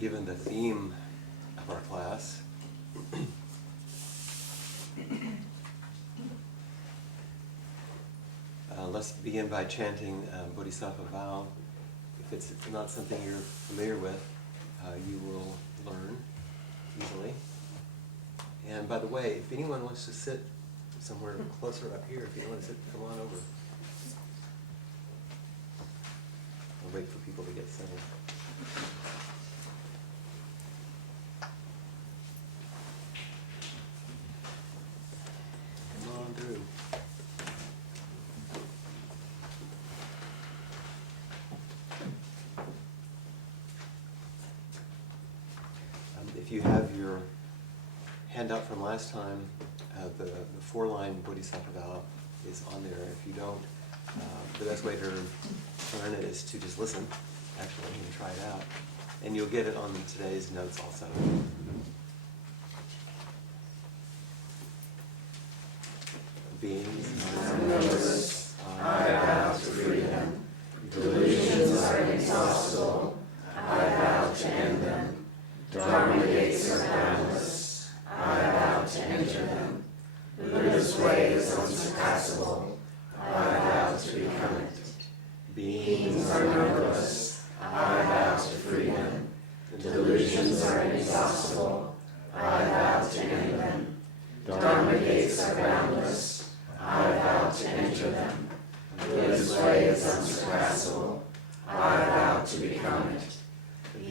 given the theme of our class, let's begin by chanting Bodhisattva vow. If it's not something you're familiar with, you will learn easily. And by the way, if anyone wants to sit somewhere closer up here, if you don't want to sit, come on over. I'll wait for people to get settled. Come on through. If you have your handout from last time, the 4-line Bodhisattva vow is on there. If you don't, the best way to learn it is to just listen, actually, and try it out. And you'll get it on today's notes also. Beings numberless, I vow to freedom. Delusions are inexhaustible, I vow to end them. Dharma gates are boundless, I vow to enter them. Buddha's way is unsurpassable, I vow to become it. Beings are numberless, I vow to freedom. Delusions are inexhaustible, I vow to end them. Dharma gates are boundless, I vow to enter them. Buddha's way is unsurpassable, I vow to become it.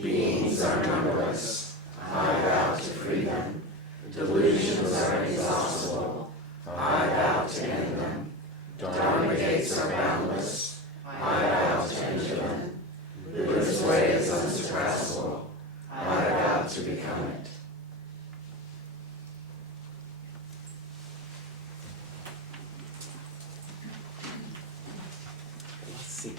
Beings are numberless, I vow to freedom. Delusions are inexhaustible, I vow to end them. Dharma gates are boundless, I vow to enter them. Buddha's way is unsurpassable, I vow to become it. Let's see.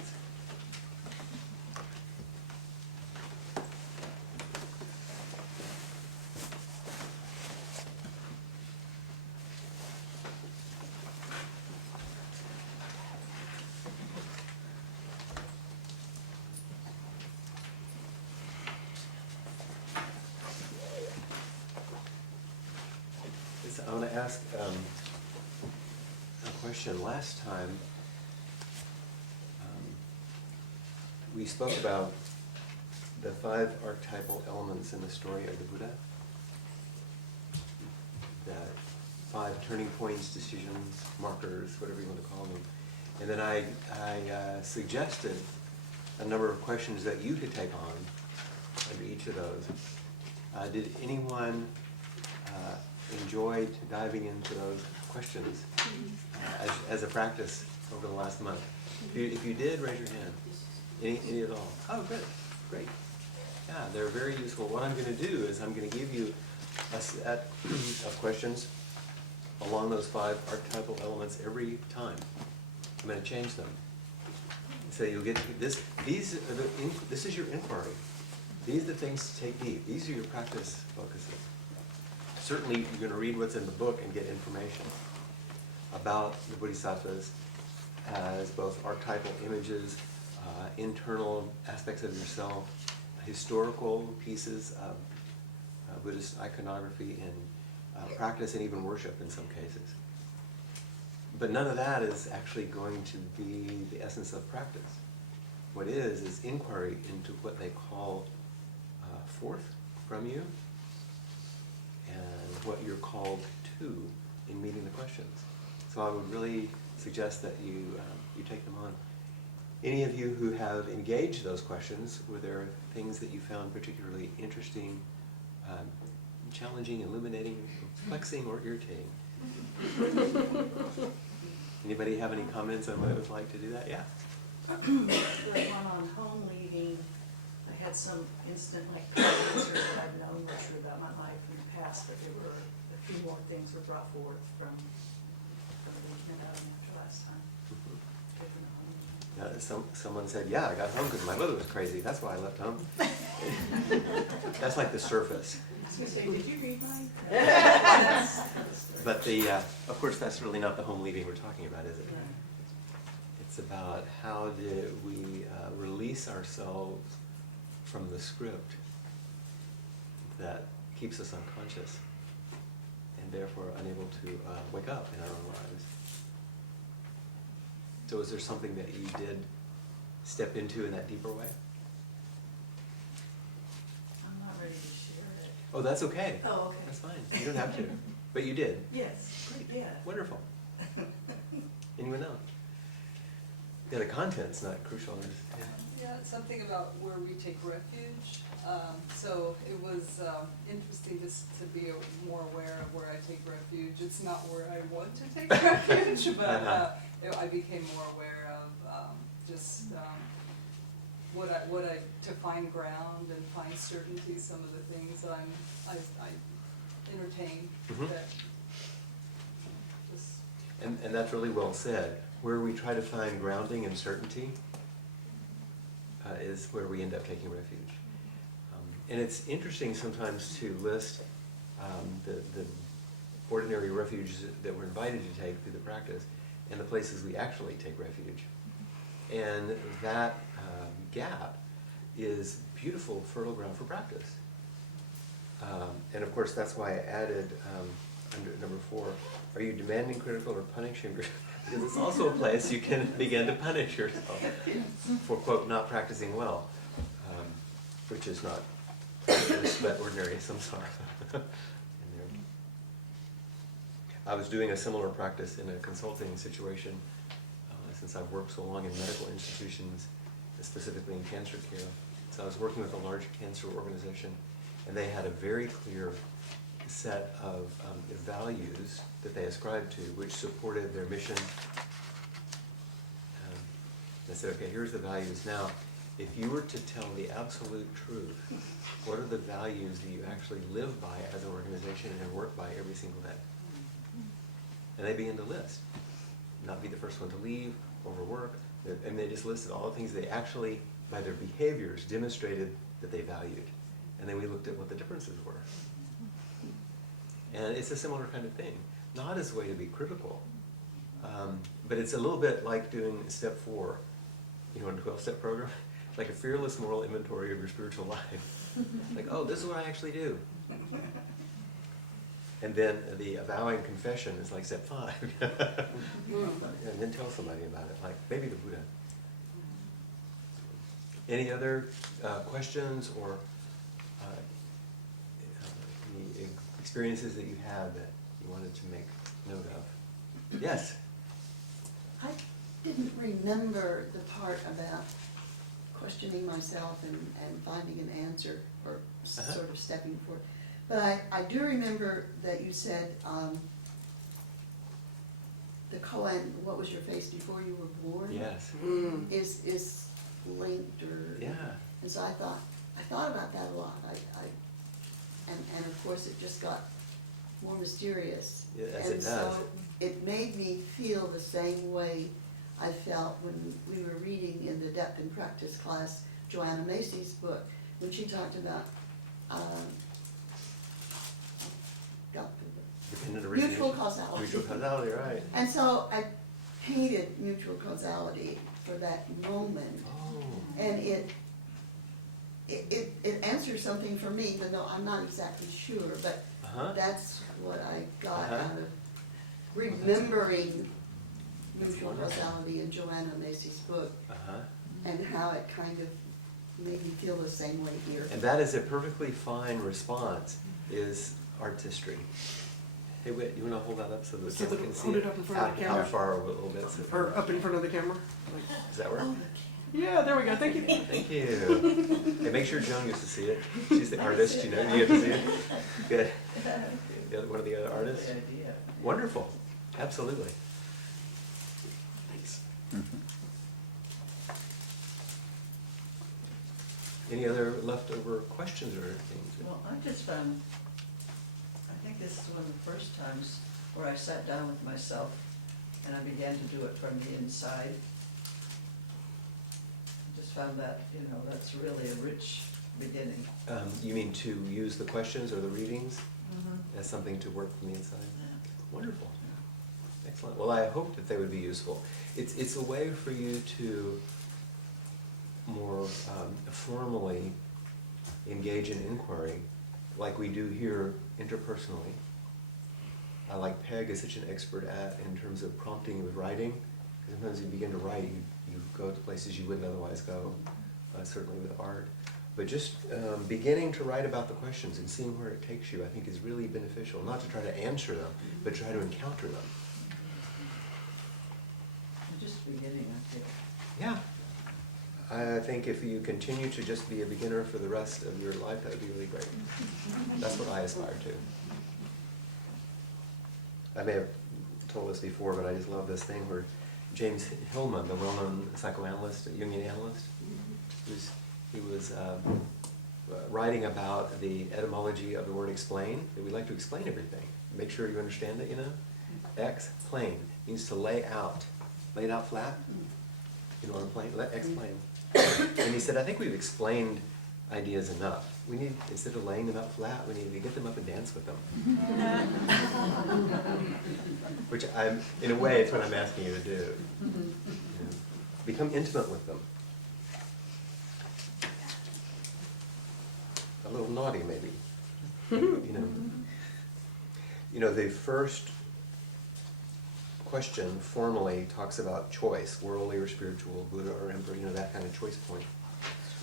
I want to ask a question. Last time, we spoke about the 5 archetypal elements in the story of the Buddha. The 5 turning points, decisions, markers, whatever you want to call them. And then I suggested a number of questions that you could take on under each of those. Did anyone enjoyed diving into those questions as a practice over the last month? If you did, raise your hand. Any at all? Oh, good. Great. Yeah, they're very useful. What I'm going to do is I'm going to give you a set of questions along those 5 archetypal elements every time. I'm going to change them. So you'll get this. This is your inquiry. These are the things to take deep. These are your practice focuses. Certainly, you're going to read what's in the book and get information about the Bodhisattvas as both archetypal images, internal aspects of yourself, historical pieces of Buddhist iconography and practice and even worship in some cases. But none of that is actually going to be the essence of practice. What is inquiry into what they call forth from you, and what you're called to in meeting the questions. So I would really suggest that you take them on. Any of you who have engaged those questions, were there things that you found particularly interesting, challenging, illuminating, perplexing, or irritating? Anybody have any comments on what it was like to do that? Yeah? The one on home leaving, I had some instant answers that I've known were true about my life in the past, but there were a few more things were brought forth from the weekend out after last time. Someone said, yeah, I got home because my mother was crazy. That's why I left home. That's like the surface. I was going to say, did you read mine? But of course, that's really not the home leaving we're talking about, is it? It's about how did we release ourselves from the script that keeps us unconscious and therefore unable to wake up in our own lives. So is there something that you did step into in that deeper way? I'm not ready to share it. Oh, that's okay. Oh, okay. That's fine. You don't have to. But you did. Yes, Great. yeah. Wonderful. Anyone else? Yeah, the content's not crucial. Yeah. Yeah, it's something about where we take refuge. So it was interesting just to be more aware of where I take refuge. It's not where I want to take refuge, but I became more aware of just what I to find ground and find certainty. Some of the things I entertain Mhm. that just. And that's really well said. Where we try to find grounding and certainty is where we end up taking refuge. And it's interesting sometimes to list the ordinary refuges that we're invited to take through the practice and the places we actually take refuge. And that gap is beautiful fertile ground for practice. And of course, that's why I added under number 4, are you demanding, critical, or punishing? Because it's also a place you can begin to punish yourself for, quote, not practicing well, which is not practice, but ordinary samsara. I was doing a similar practice in a consulting situation since I've worked so long in medical institutions, specifically in cancer care. So I was working with a large cancer organization, and they had a very clear set of values that they ascribed to, which supported their mission. I said, okay, here's the values. Now, if you were to tell the absolute truth, what are the values that you actually live by as an organization and work by every single day? And they began to list. Not be the first one to leave, overwork, and they just listed all the things they actually, by their behaviors, demonstrated that they valued. And then we looked at what the differences were. And it's a similar kind of thing. Not as a way to be critical, but it's a little bit like doing step 4, you know, in a 12-step program, like a fearless moral inventory of your spiritual life. Like, oh, this is what I actually do. And then the avowing confession is like step 5. And then tell somebody about it, like maybe the Buddha. Any other questions or any experiences that you had that you wanted to make note of? Yes? I didn't remember the part about questioning myself and finding an answer or sort of stepping forward. But I do remember that you said the koan, what was your face before you were born? Yes. Is linked or... Yeah. And so I thought about that a lot. And of course it just got more mysterious. Yeah, as and it does. So it made me feel the same way I felt when we were reading in the Depth and Practice class Joanna Macy's book, when she talked about Dependent origination. mutual causality. Mutual causality, right. And so I painted mutual causality for that moment. Oh. And it answers something for me, even though I'm not exactly sure, but that's what I got out of remembering mutual causality in Joanna Macy's book, and how it kind of made me feel the same way here. And that is a perfectly fine response, is artistry. Hey, wait, you want to hold that up so the So camera that- can see hold it up in front of the How camera. far a little bit? So Or up in front of the camera. Like, does that work? Oh, yeah, there we go. Thank you. Thank you. Hey, make sure Joan gets to see it. She's the artist, you know. You get to see it. Good. The other, one of the other artists. Good idea. Wonderful. Absolutely. Thanks. Any other leftover questions or things? Well, I just found, I think this is one of the first times where I sat down with myself and I began to do it from the inside. I just found that, you know, that's really a rich beginning. You mean to use the questions or the readings as something to work from the inside? Yeah. Wonderful. Excellent. Well, I hope that they would be useful. It's a way for you to more formally engage in inquiry like we do here interpersonally. Like Peg is such an expert at in terms of prompting with writing. Sometimes you begin to write, you go to places you wouldn't otherwise go, certainly with art. But just beginning to write about the questions and seeing where it takes you, I think is really beneficial. Not to try to answer them, but try to encounter them. Just beginning, I think. Yeah. I think if you continue to just be a beginner for the rest of your life, that would be really great. That's what I aspire to. I may have told this before, but I just love this thing where James Hillman, the well-known psychoanalyst, Jungian analyst, he was writing about the etymology of the word explain, that we like to explain everything. Make sure you understand it, you know? Explain means to lay out. Lay it out flat. You know, on a plane, explain. And he said, I think we've explained ideas enough. We need, instead of laying them out flat, we need to get them up and dance with them. Which I'm, in a way, it's what I'm asking you to do. You know, become intimate with them. A little naughty, maybe. You know, the first question formally talks about choice, worldly or spiritual, Buddha or Emperor, you know, that kind of choice point.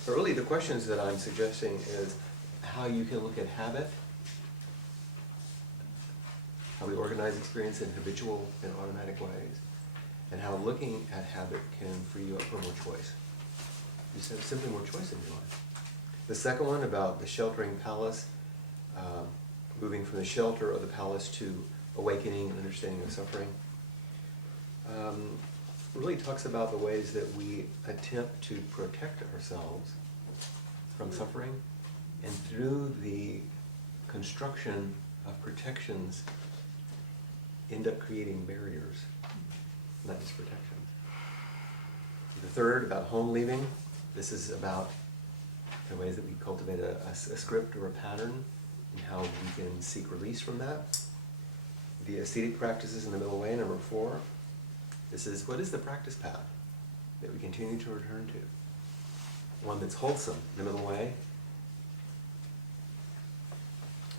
But really the questions that I'm suggesting is how you can look at habit, how we organize experience in habitual and automatic ways, and how looking at habit can free you up for more choice. You just have simply more choice in your life. The second one about the sheltering palace, moving from the shelter of the palace to awakening and understanding of suffering, really talks about the ways that we attempt to protect ourselves from suffering, and through the construction of protections end up creating barriers, not just protections. The third, about home leaving, this is about the ways that we cultivate a script or a pattern and how we can seek release from that. The ascetic practices in the middle way, number 4. This is, what is the practice path that we continue to return to? One that's wholesome, in the middle way.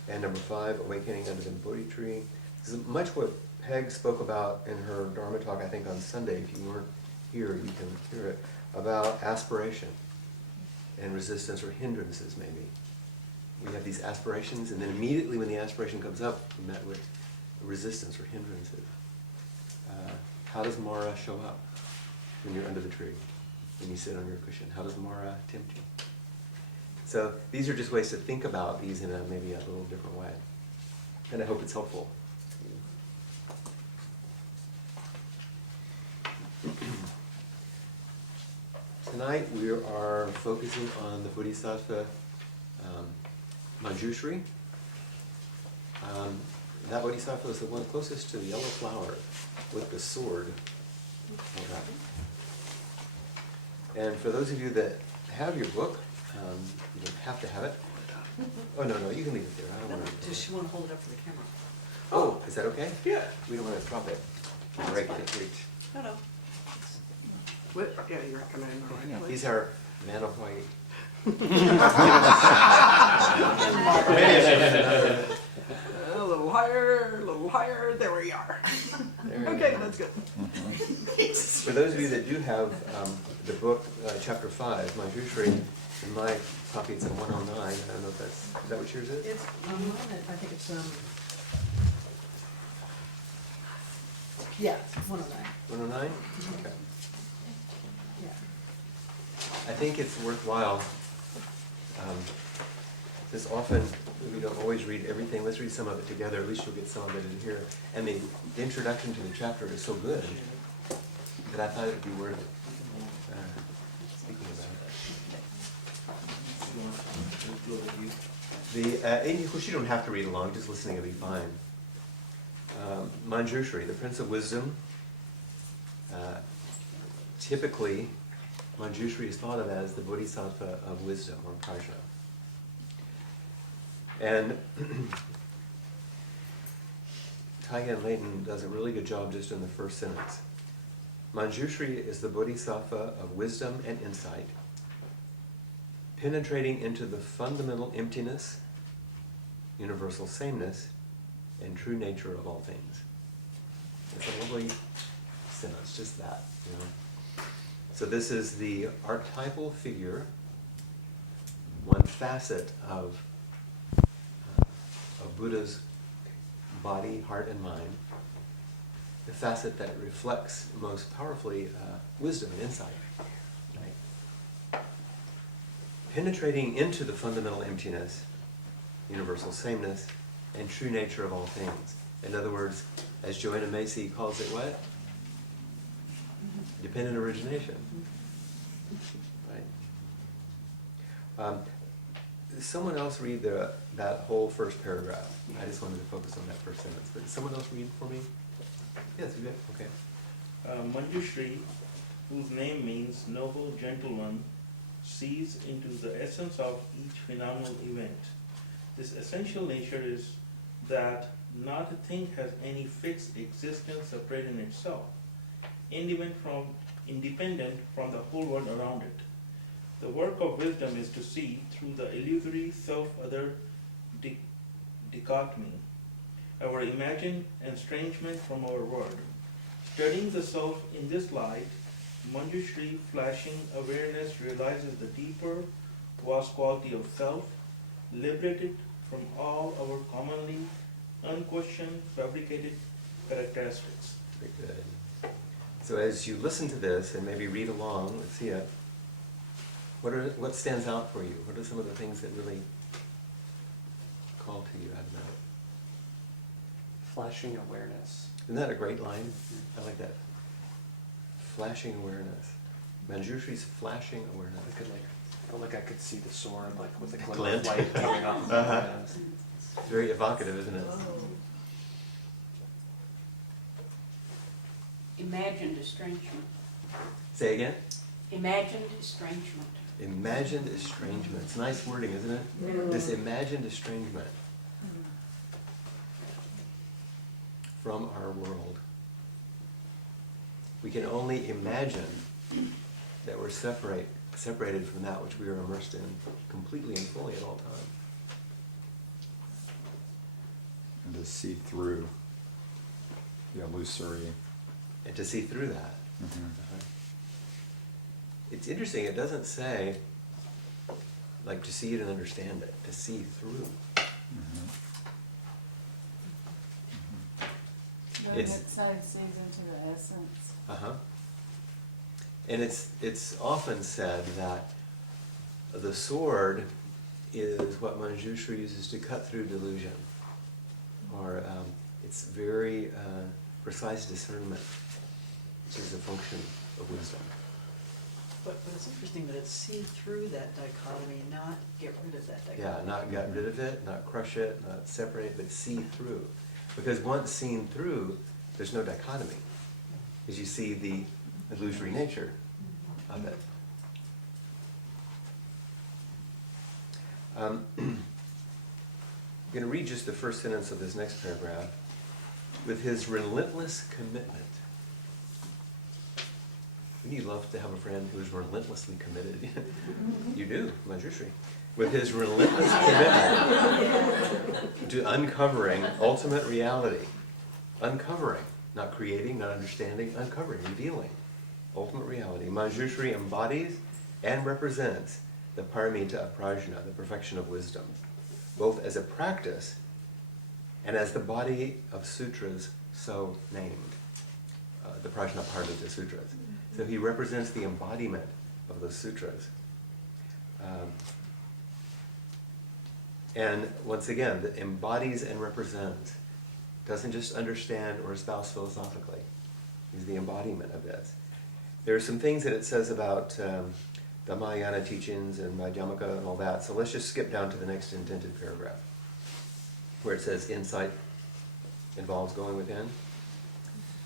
And number 5, awakening under the Bodhi tree. This is much what Peg spoke about in her Dharma talk, I think on Sunday. If you weren't here, you can hear it, about aspiration and resistance or hindrances, maybe. We have these aspirations, and then immediately when the aspiration comes up, we're met with resistance or hindrances. How does Mara show up when you're under the tree, when you sit on your cushion? How does Mara tempt you? So these are just ways to think about these in maybe a little different way. And I hope it's helpful. Tonight we are focusing on the Bodhisattva Manjushri. That Bodhisattva is the one closest to the yellow flower with the sword. And for those of you that have your book, you don't have to have it. Oh, no, you can leave it there. I don't want to. Does she want to hold it up for the camera? Oh, is that okay? Yeah. We don't want to drop it. Break it, reach. No. What? Yeah, you recommend the right place. He's our man of white. A little higher, there we are. There we Okay, go. that's good. For those of you that do have the book, chapter 5, Manjushri, in my copy it's at 109. I don't know if that's, is that what yours is? It's, I think it's, yeah, 109. 109? Okay. Yeah. I think it's worthwhile, this often, we don't always read everything, let's read some of it together, at least you'll get some of it in here. And the introduction to the chapter is so good that I thought it would be worth speaking about it. And of course you don't have to read along, just listening will be fine. Manjushri, the Prince of Wisdom. Typically, Manjushri is thought of as the Bodhisattva of wisdom, or Prajna. And Taigen Leighton does a really good job just in the first sentence. Manjushri is the Bodhisattva of wisdom and insight, penetrating into the fundamental emptiness universal sameness, and true nature of all things. It's a lovely sentence, just that, you know. So this is the archetypal figure, one facet of Buddha's body, heart, and mind, the facet that reflects most powerfully wisdom and insight. Right? Penetrating into the fundamental emptiness, universal sameness, and true nature of all things. In other words, as Joanna Macy calls it, what? Dependent origination. Right? Someone else read that whole first paragraph. I just wanted to focus on that first sentence. But someone else read for me? Yes, you did? Okay. Manjushri, whose name means noble gentleman, sees into the essence of each phenomenal event. This essential nature is that not a thing has any fixed existence separate in itself, independent from the whole world around it. The work of wisdom is to see through the illusory self-other dichotomy, our imagined estrangement from our world. Studying the self in this light, Manjushri flashing awareness realizes the deeper, vast quality of self, liberated from all our commonly unquestioned, fabricated characteristics. Very good. So as you listen to this and maybe read along, let's see it. What stands out for you? What are some of the things that really call to you out of that? Flashing awareness. Isn't that a great line? I like that. Flashing awareness. Manjushri's flashing awareness. I felt like I could see the sword, like with a glimmer Glint. of light coming off of Uh-huh. it. It's very evocative, isn't it? Whoa. Imagined estrangement. Say again? Imagined estrangement. Imagined estrangement. It's nice wording, isn't it? This imagined estrangement from our world. We can only imagine that we're separated from that which we are immersed in completely and fully at all times. And to see through the illusory. And to see through that. Mhm. It's interesting, it doesn't say, like, to see it and understand it, to see through. Mhm. But It's- it sees into the essence. Uh-huh. And it's often said that the sword is what Manjushri uses to cut through delusion. Or it's very precise discernment, which is a function of wisdom. But it's interesting that it's see through that dichotomy, not get rid of that dichotomy. Yeah, not get rid of it, not crush it, not separate, but see through. Because once seen through, there's no dichotomy. Because you see the illusory nature of it. I'm going to read just the first sentence of this next paragraph. With his relentless commitment. Wouldn't you love to have a friend who is relentlessly committed? You do, Manjushri. With his relentless commitment to uncovering ultimate reality. Uncovering, not creating, not understanding, uncovering, revealing ultimate reality. Manjushri embodies and represents the paramita prajna, the perfection of wisdom, both as a practice and as the body of sutras so named, the prajna part of the sutras. So he represents the embodiment of those sutras. And once again, that embodies and represents. Doesn't just understand or espouse philosophically. He's the embodiment of this. There are some things that it says about the Mahayana teachings and Madhyamaka and all that, so let's just skip down to the next indented paragraph, where it says insight involves going within.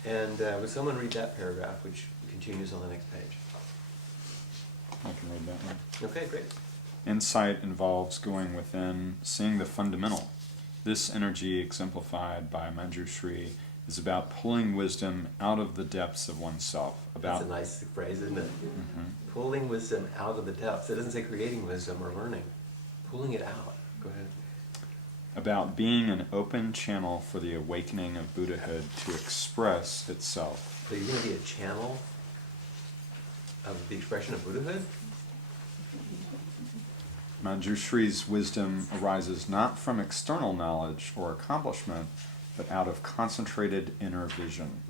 And would someone read that paragraph, which continues on the next page? I can read that one. Okay, great. Insight involves going within, seeing the fundamental. This energy, exemplified by Manjushri, is about pulling wisdom out of the depths of oneself. That's a nice phrase, isn't it? Mhm. Pulling wisdom out of the depths. It doesn't say creating wisdom or learning. Pulling it out. Go ahead. about being an open channel for the awakening of Buddhahood to express itself. So you're going to be a channel of the expression of Buddhahood? Manjushri's wisdom arises not from external knowledge or accomplishment, but out of concentrated inner vision.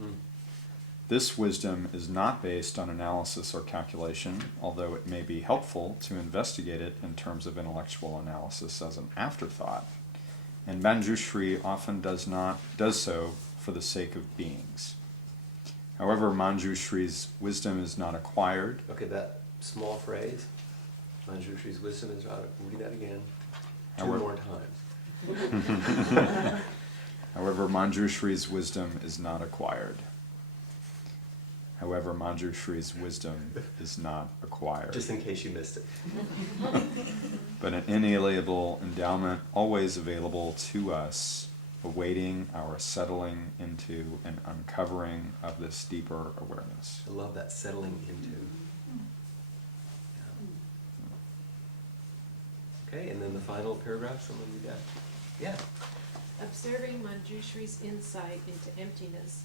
This wisdom is not based on analysis or calculation, although it may be helpful to investigate it in terms of intellectual analysis as an afterthought. And Manjushri often does so for the sake of beings. However, Manjushri's wisdom is not acquired. Okay, that small phrase, Manjushri's wisdom is not, read that again, two However- more times. However, Manjushri's wisdom is not acquired. However, Manjushri's wisdom is not acquired. Just in case you missed it. But an inalienable endowment always available to us, awaiting our settling into an uncovering of this deeper awareness. I love that, settling into. Yeah. Okay, and then the final paragraph, someone read that? Yeah. Observing Manjushri's insight into emptiness,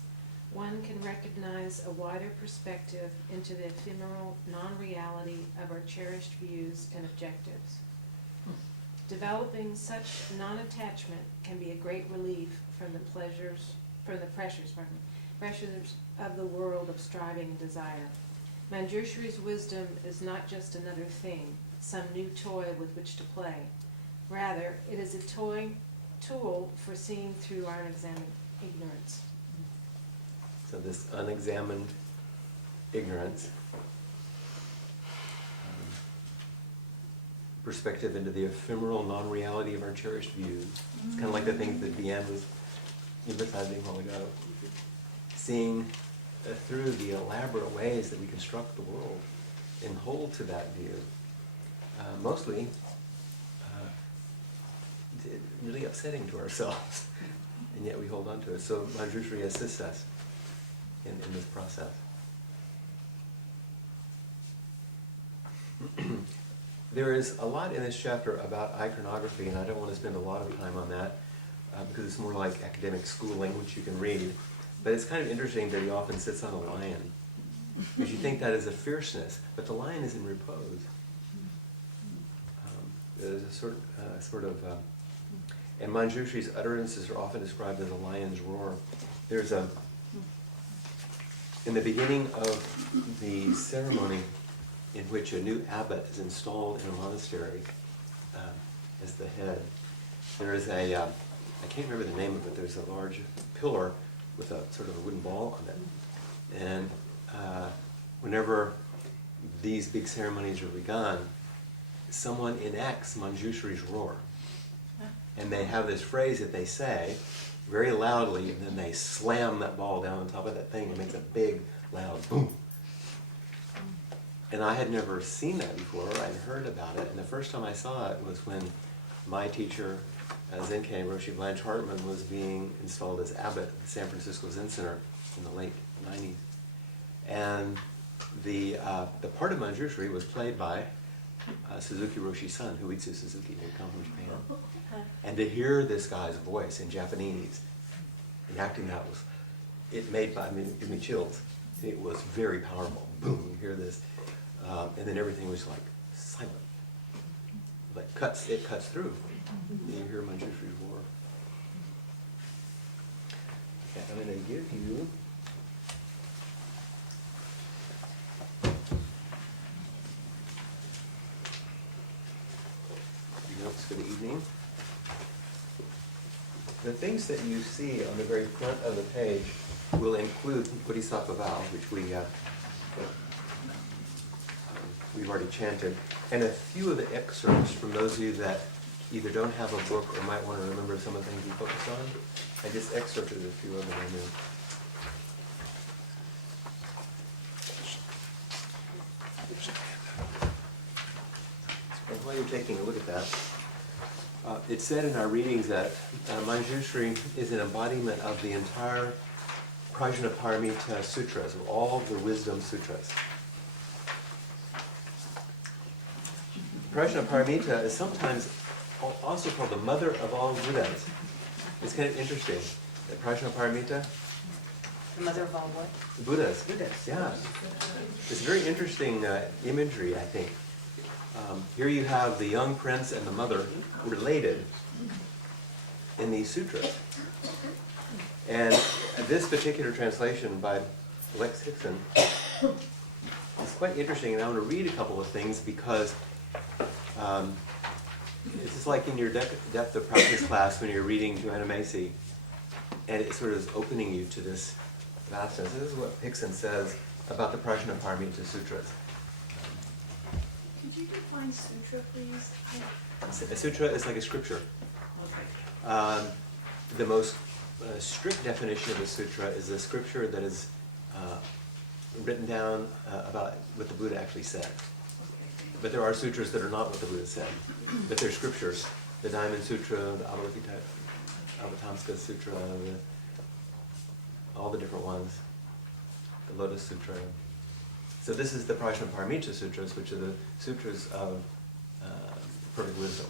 one can recognize a wider perspective into the ephemeral non-reality of our cherished views and objectives. Developing such non-attachment can be a great relief from the pressures of the world of striving and desire. Manjushri's wisdom is not just another thing, some new toy with which to play. Rather, it is a tool for seeing through our unexamined ignorance. So this unexamined ignorance, perspective into the ephemeral non-reality of our cherished views. It's kind of like the things that Deanne was emphasizing a while ago. Seeing through the elaborate ways that we construct the world and hold to that view. Mostly really upsetting to ourselves, and yet we hold on to it. So Manjushri assists us in this process. There is a lot in this chapter about iconography, and I don't want to spend a lot of time on that because it's more like academic schooling, which you can read. But it's kind of interesting that he often sits on a lion, because you think that is a fierceness, but the lion is in repose. There's a sort of and Manjushri's utterances are often described as a lion's roar. There's in the beginning of the ceremony in which a new abbot is installed in a monastery as the head, there is I can't remember the name of it, there's a large pillar with a sort of a wooden ball on it. And whenever these big ceremonies are begun, someone enacts Manjushri's roar. And they have this phrase that they say very loudly, and then they slam that ball down on top of that thing and makes a big, loud boom. And I had never seen that before. I'd heard about it. And the first time I saw it was when my teacher, Zenke Roshi Blanche Hartman, was being installed as abbot at the San Francisco Zen Center in the late 90s. And the part of Manjushri was played by Suzuki Roshi's son, Huitsu Suzuki, who had come from Japan. And to hear this guy's voice in Japanese, enacting that it gave me chills. It was very powerful. Boom, you hear this. And then everything was like silent. But it cuts through. You hear Manjushri's roar. Okay, I'm going to give you notes for the evening. The things that you see on the very front of the page will include Bodhisattva vow, which we've already chanted, and a few of the excerpts from those of you that either don't have a book or might want to remember some of the things we focus on. I just excerpted a few of them in there. And while you're taking a look at that, it said in our readings that Manjushri is an embodiment of the entire Prajnaparamita Sutras, of all the wisdom sutras. Prajnaparamita is sometimes also called the mother of all Buddhas. It's kind of interesting. The Prajnaparamita, The mother of all what? Buddhas. Buddhas. Yeah. It's very interesting imagery, I think. Here you have the young prince and the mother related in these sutras. And this particular translation by Lex Hickson is quite interesting, and I want to read a couple of things because this is like in your depth of practice class when you're reading Joanna Macy, and it sort of is opening you to this vastness. This is what Hickson says about the Prajnaparamita Sutras. Could you define sutra, please? A sutra is like a scripture. Okay. The most strict definition of a sutra is a scripture that is written down about what the Buddha actually said. But there are sutras that are not what the Buddha said, but they're scriptures. The Diamond Sutra, the Avatamsaka Sutra, all the different ones, the Lotus Sutra. So this is the Prajnaparamita Sutras, which are the sutras of perfect wisdom.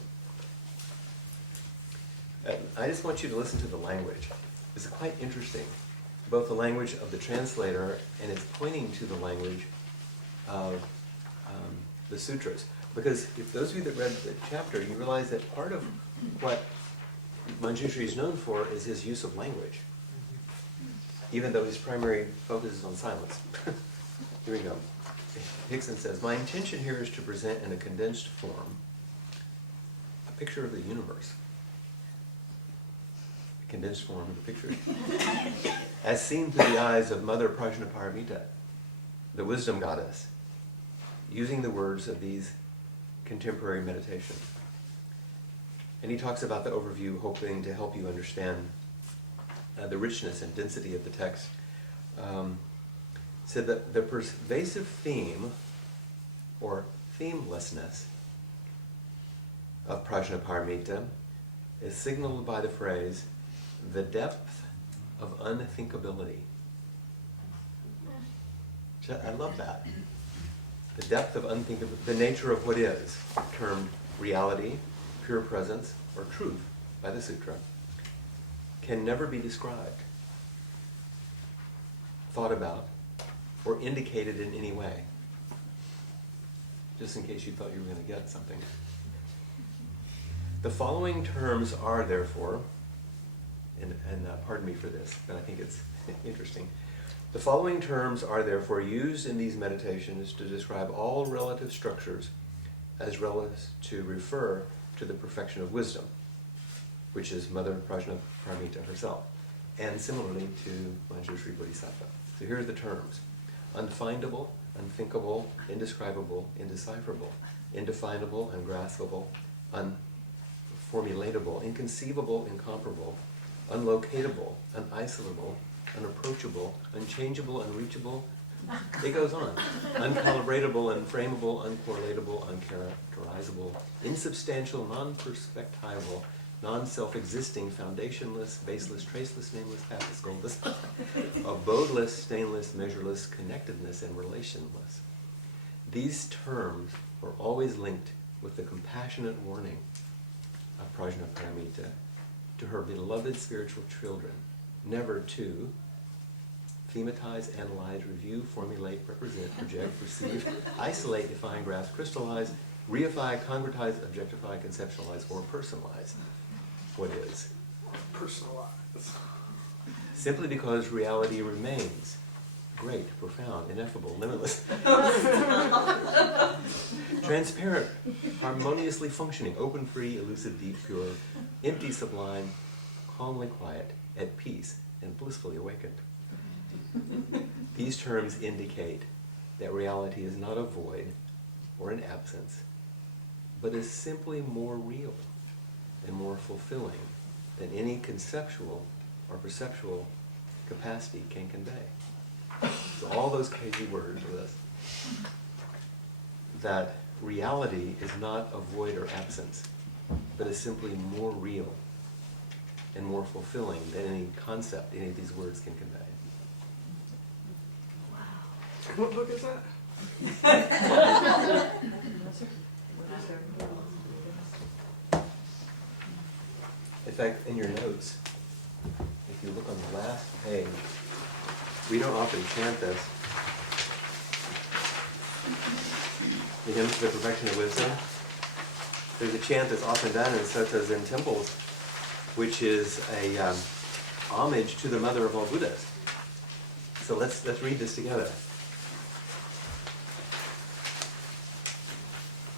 I just want you to listen to the language. It's quite interesting, both the language of the translator and it's pointing to the language of the sutras. Because if those of you that read the chapter, you realize that part of what Manjushri is known for is his use of language, even though his primary focus is on silence. Here we go. Hickson says, my intention here is to present in a condensed form a picture of the universe. A condensed form of the picture. As seen through the eyes of Mother Prajnaparamita, the wisdom goddess, using the words of these contemporary meditations. And he talks about the overview, hoping to help you understand the richness and density of the text. Said that the pervasive theme, or themelessness, of Prajnaparamita is signaled by the phrase, the depth of unthinkability. I love that. The depth of unthinkability, the nature of what is, termed reality, pure presence, or truth by the sutra, can never be described, thought about, or indicated in any way. Just in case you thought you were going to get something. The following terms are therefore, and pardon me for this, but I think it's interesting. The following terms are therefore used in these meditations to describe all relative structures as well as to refer to the perfection of wisdom, which is Mother Prajnaparamita herself, and similarly to Manjushri Bodhisattva. So here are the terms. Unfindable, unthinkable, indescribable, indecipherable, indefinable, ungraspable, unformulatable, inconceivable, incomparable, unlocatable, unisolable, unapproachable, unchangeable, unreachable. It goes on. Uncalibratable, unframeable, uncorrelatable, uncharacterizable, insubstantial, non-perspectival, non-self-existing, foundationless, baseless, traceless, nameless, pathless, goalless, abodeless, stainless, measureless, connectedness, and relationless. These terms are always linked with the compassionate warning of Prajnaparamita to her beloved spiritual children, never to thematize, analyze, review, formulate, represent, project, perceive, isolate, define, grasp, crystallize, reify, concretize, objectify, conceptualize, or personalize what is. Personalized. Simply because reality remains great, profound, ineffable, limitless, transparent, harmoniously functioning, open, free, elusive, deep, pure, empty, sublime, calmly quiet, at peace, and blissfully awakened. These terms indicate that reality is not a void or an absence, but is simply more real and more fulfilling than any conceptual or perceptual capacity can convey. So all those crazy words with us, that reality is not a void or absence, but is simply more real and more fulfilling than any concept any of these words can convey. What book is that? In fact, in your notes, if you look on the last page, we don't often chant this. The hymn to the perfection of wisdom. There's a chant that's often done in suttas in temples, which is a homage to the mother of all Buddhas. So let's read this together.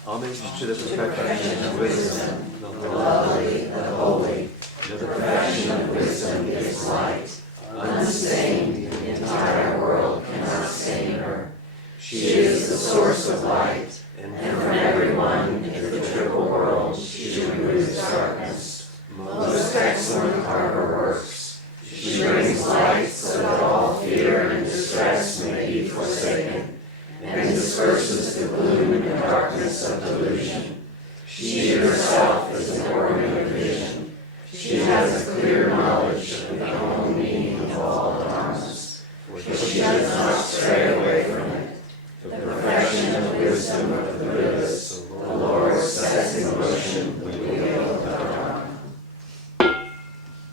Homage to the perfection of wisdom, the lovely, the holy, the perfection of wisdom is light. Unstained, the entire world cannot stain her. She is the source of light, and from everyone in the triple world she removes darkness. Most excellent are her works. She brings light so that all fear and distress may be forsaken, and disperses the gloom and darkness of delusion. She herself is an organ of vision. She has a clear knowledge of the own meaning of all dharmas, for she does not stray away from it. The perfection of wisdom of the Buddhas, the Lord sets in motion the wheel of dharma.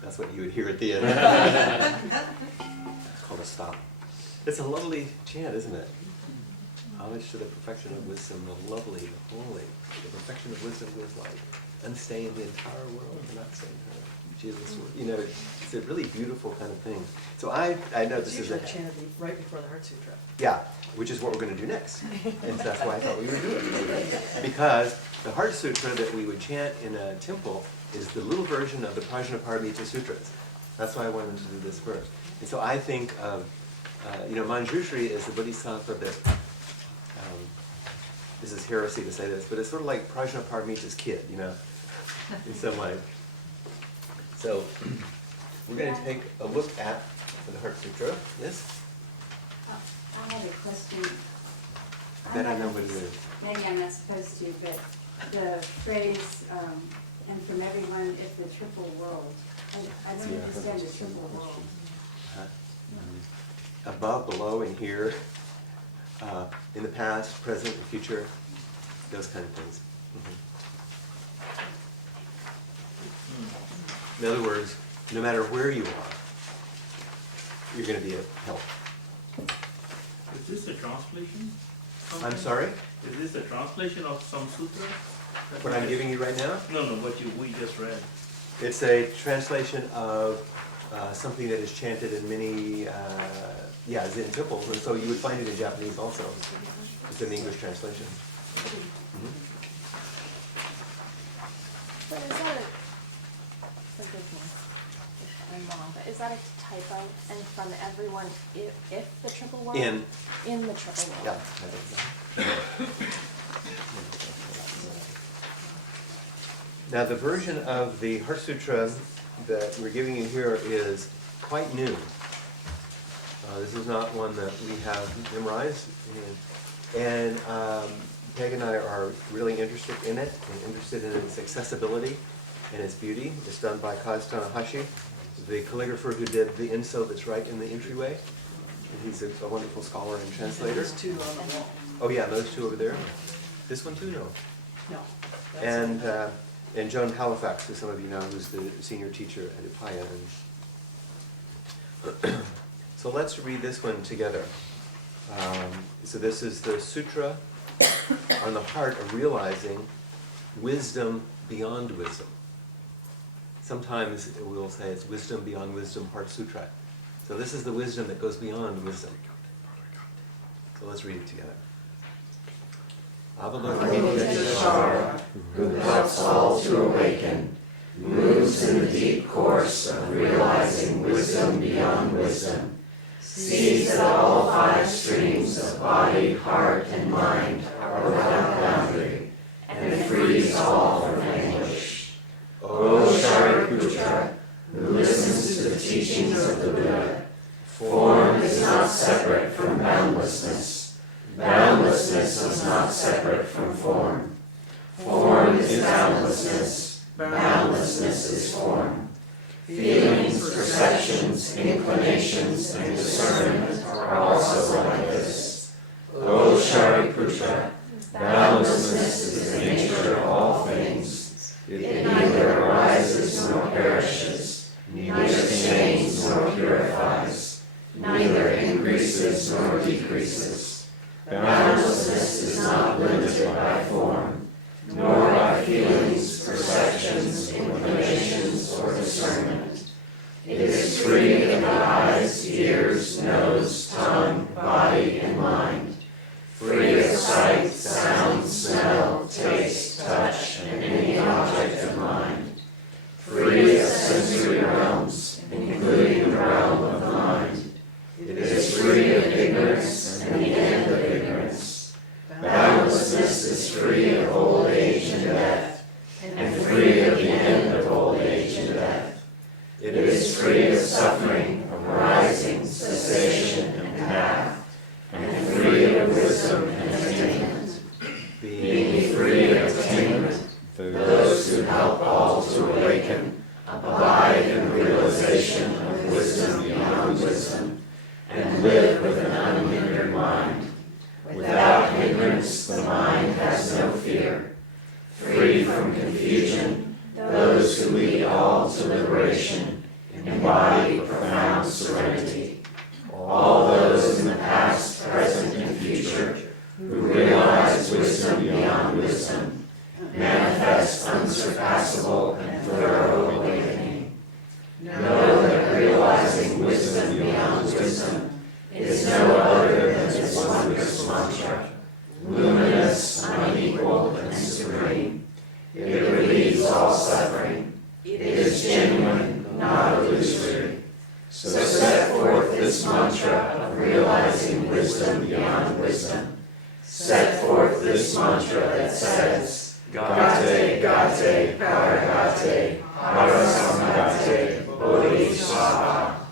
That's what you would hear at the end. It's called a stop. It's a lovely chant, isn't it? Homage to the perfection of wisdom, the lovely, the holy. The perfection of wisdom is light. Unstained, the entire world cannot stain her. She is the source. You know, it's a really beautiful kind of thing. So I know this is a... chanted right before the Heart Sutra. Yeah, which is what we're going to do next. And so that's why I thought we would do it. Because the Heart Sutra that we would chant in a temple is the little version of the Prajnaparamita Sutras. That's why I wanted to do this first. And so I think of, Manjushri is the Bodhisattva that, this is heresy to say this, but it's sort of like Prajnaparamita's kid, in some way. So we're going to take a look at the Heart Sutra. Yes? I have a question. I bet I know what it is. Maybe I'm not supposed to, but the phrase, and from everyone is the triple world. I don't understand the triple world. Above, below, and here, in the past, present, and future, those kind of things. In other words, no matter where you are, you're going to be of help. Is this a translation? I'm sorry? Is this a translation of some sutra? What I'm giving you right now? No, what we just read. It's a translation of something that is chanted in many Zen temples, and so you would find it in Japanese also. It's in the English translation. So is that forgive me if I'm wrong, but is that a typo? And from everyone, if the triple world? In the triple world. Yeah, I don't know. Now the version of the Heart Sutra that we're giving you here is quite new. This is not one that we have memorized. And Peg and I are really interested in it and interested in its accessibility and its beauty. It's done by Kaz Tanahashi, the calligrapher who did the inso that's right in the entryway. And he's a wonderful scholar and translator. There's two on the wall. Oh yeah, those two over there. This one too? No. No. And Joan Halifax, who some of you know, who's the senior teacher at Appamada. So let's read this one together. So this is the Sutra on the heart of realizing wisdom beyond wisdom. Sometimes we will say it's wisdom beyond wisdom, Heart Sutra. So this is the wisdom that goes beyond wisdom. So let's read it together. Avalokiteshvara, who helps all to awaken, moves in the deep course of realizing wisdom beyond wisdom, sees that all five streams of body, heart, and mind are without boundary, and frees all from anguish. O Shariputra, who listens to the teachings of the Buddha, form is not separate from boundlessness. Boundlessness is not separate from form. Form is boundlessness. Boundlessness is form. Feelings, perceptions, inclinations, and discernment are also like this. O Shariputra, boundlessness is the nature of all things. It neither arises nor perishes. sensory realms, including the realm of the mind. It is free of ignorance and the end of ignorance. Boundlessness is free of old age and death, and free of the end of old age and death. It is free of suffering, arising, cessation, and path, and free of wisdom and attainment. Being free of attainment, those who help all to awaken abide in the realization of wisdom beyond wisdom, and live with an unhindered mind. Without hindrance, the mind has no fear. Free from confusion, those who lead all to liberation embody profound serenity. All those in the past, present, and future who realize wisdom beyond wisdom manifest unsurpassable and thorough awakening. Know that realizing wisdom beyond wisdom is no other than this wondrous mantra, luminous, unequal, and supreme. It relieves all suffering. It is genuine, not illusory. So set forth this mantra of realizing wisdom beyond wisdom. Set forth this mantra that says, Gate, Gate, Paragate, Parasamgate, Bodhisattva.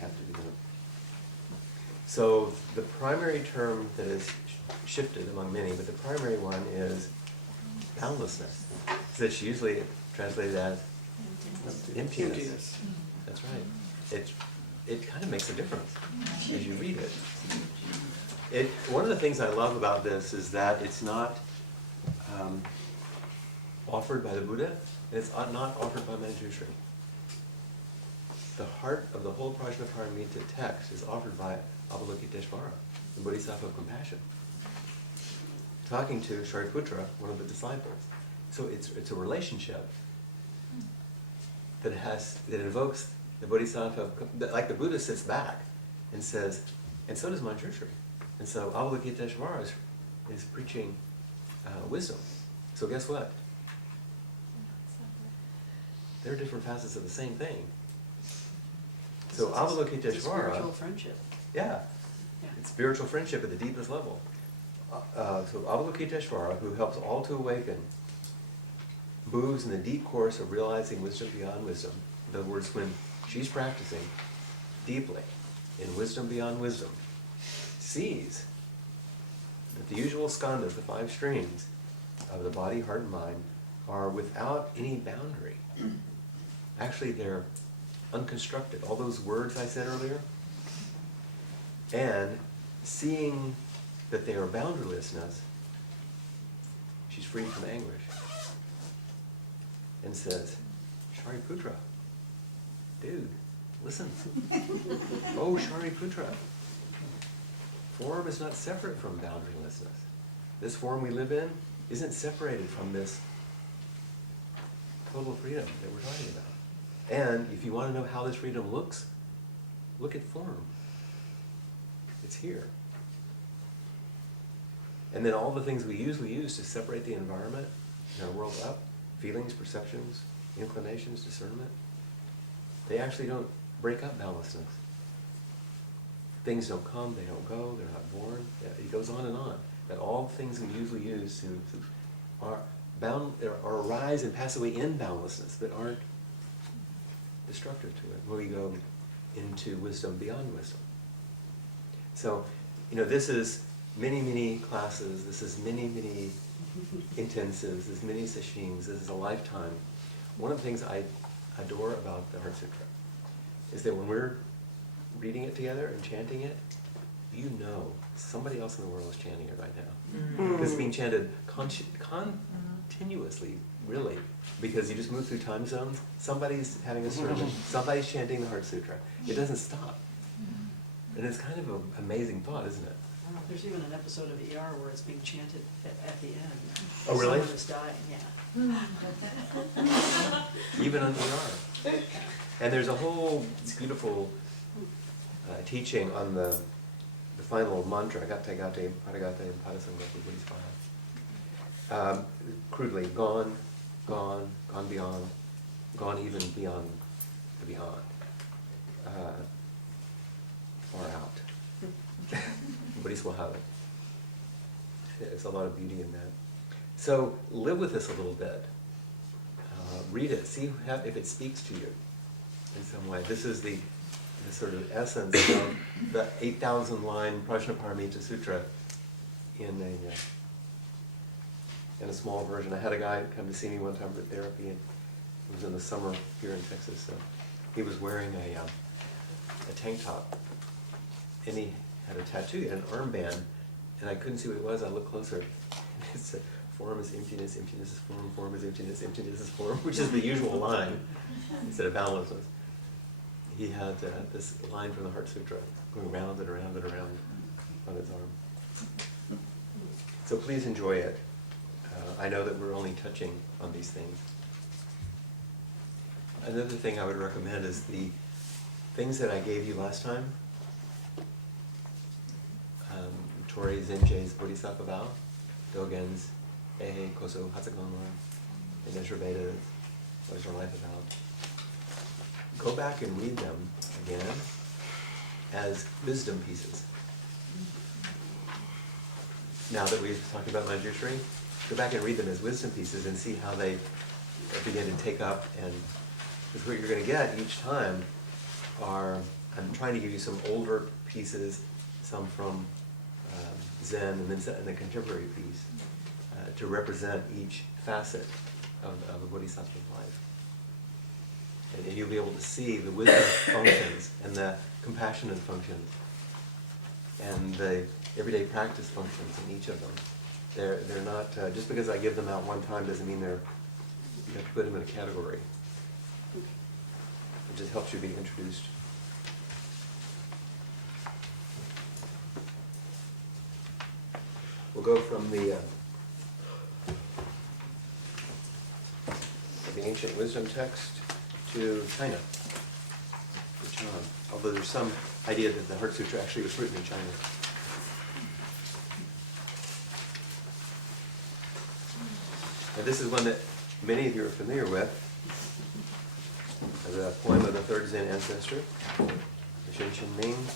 Have to do that. So the primary term that is shifted among many, but the primary one is boundlessness. It's usually translated as emptiness. That's right. It kind of makes a difference as you read it. One of the things I love about this is that it's not offered by the Buddha, and it's not offered by Manjushri. The heart of the whole Prajnaparamita text is offered by Avalokiteshvara, the Bodhisattva of compassion, talking to Shariputra, one of the disciples. So it's a relationship that invokes the Bodhisattva, like the Buddha sits back and says, and so does Manjushri. And so Avalokiteshvara is preaching wisdom. So guess what? They're different facets of the same thing. So Avalokiteshvara... Spiritual friendship. Yeah. It's spiritual friendship at the deepest level. So Avalokiteshvara, who helps all to awaken, moves in the deep course of realizing wisdom beyond wisdom. In other words, when she's practicing deeply in wisdom beyond wisdom, sees that the usual skandhas, the 5 streams of the body, heart, and mind, are without any boundary. Actually, they're unconstructed. All those words I said earlier. And seeing that they are boundarylessness, she's freed from anguish. And says, Shariputra, dude, listen. Oh, Shariputra. Form is not separate from boundarylessness. This form we live in isn't separated from this total freedom that we're talking about. And if you want to know how this freedom looks, look at form. It's here. And then all the things we usually use to separate the environment in our world up, feelings, perceptions, inclinations, discernment, they actually don't break up boundlessness. Things don't come, they don't go, they're not born. It goes on and on. That all things we usually use to arise and pass away in boundlessness, but aren't destructive to it when we go into wisdom beyond wisdom. So, this is many, many classes, this is many, many intensives, this is many sessions, this is a lifetime. One of the things I adore about the Heart Sutra is that when we're reading it together and chanting it, somebody else in the world is chanting it right now. Because it's being chanted continuously, really, because you just move through time zones. Somebody's having a sermon, somebody's chanting the Heart Sutra. It doesn't stop. And it's kind of an amazing thought, isn't it? There's even an episode of ER where it's being chanted at the end. Oh, really? Someone is dying, yeah. Even on ER. And there's a whole beautiful teaching on the final mantra, Gate, Gate, Paragate, and Parasamgate, Bodhisattva. Crudely, gone, gone, beyond, gone even beyond the beyond, far out. Bodhisattva. There's a lot of beauty in that. So live with this a little bit. Read it. See if it speaks to you in some way. This is the sort of essence of the 8,000 line Prajnaparamita Sutra in a small version. I had a guy come to see me one time for therapy, and it was in the summer here in Texas. So he was wearing a tank top, and he had a tattoo, he had an armband, and I couldn't see what it was. I looked closer. It said, "Form is emptiness, emptiness is form, form is emptiness, emptiness is form," which is the usual line instead of boundlessness. He had this line from the Heart Sutra going round and around and around on his arm. So please enjoy it. I know that we're only touching on these things. Another thing I would recommend is the things that I gave you last time. Tori Zenje's Bodhisattva vow, Dogen's Ehe Koso Hatsagonwa, and Measure Veda's What is Your Life About? Go back and read them again as wisdom pieces. Now that we've talked about Manjushri, go back and read them as wisdom pieces and see how they begin to take up. And because what you're going to get each time are, I'm trying to give you some older pieces, some from Zen, and then the contemporary piece, to represent each facet of a Bodhisattva's life. And you'll be able to see the wisdom functions and the compassionate functions and the everyday practice functions in each of them. They're not, just because I give them out one time doesn't mean you have to put them in a category. It just helps you be introduced. We'll go from the ancient wisdom text to China, to Chan. Although there's some idea that the Heart Sutra actually was written in China. And this is one that many of you are familiar with, the poem of the third Zen ancestor, Shin Shin Ming.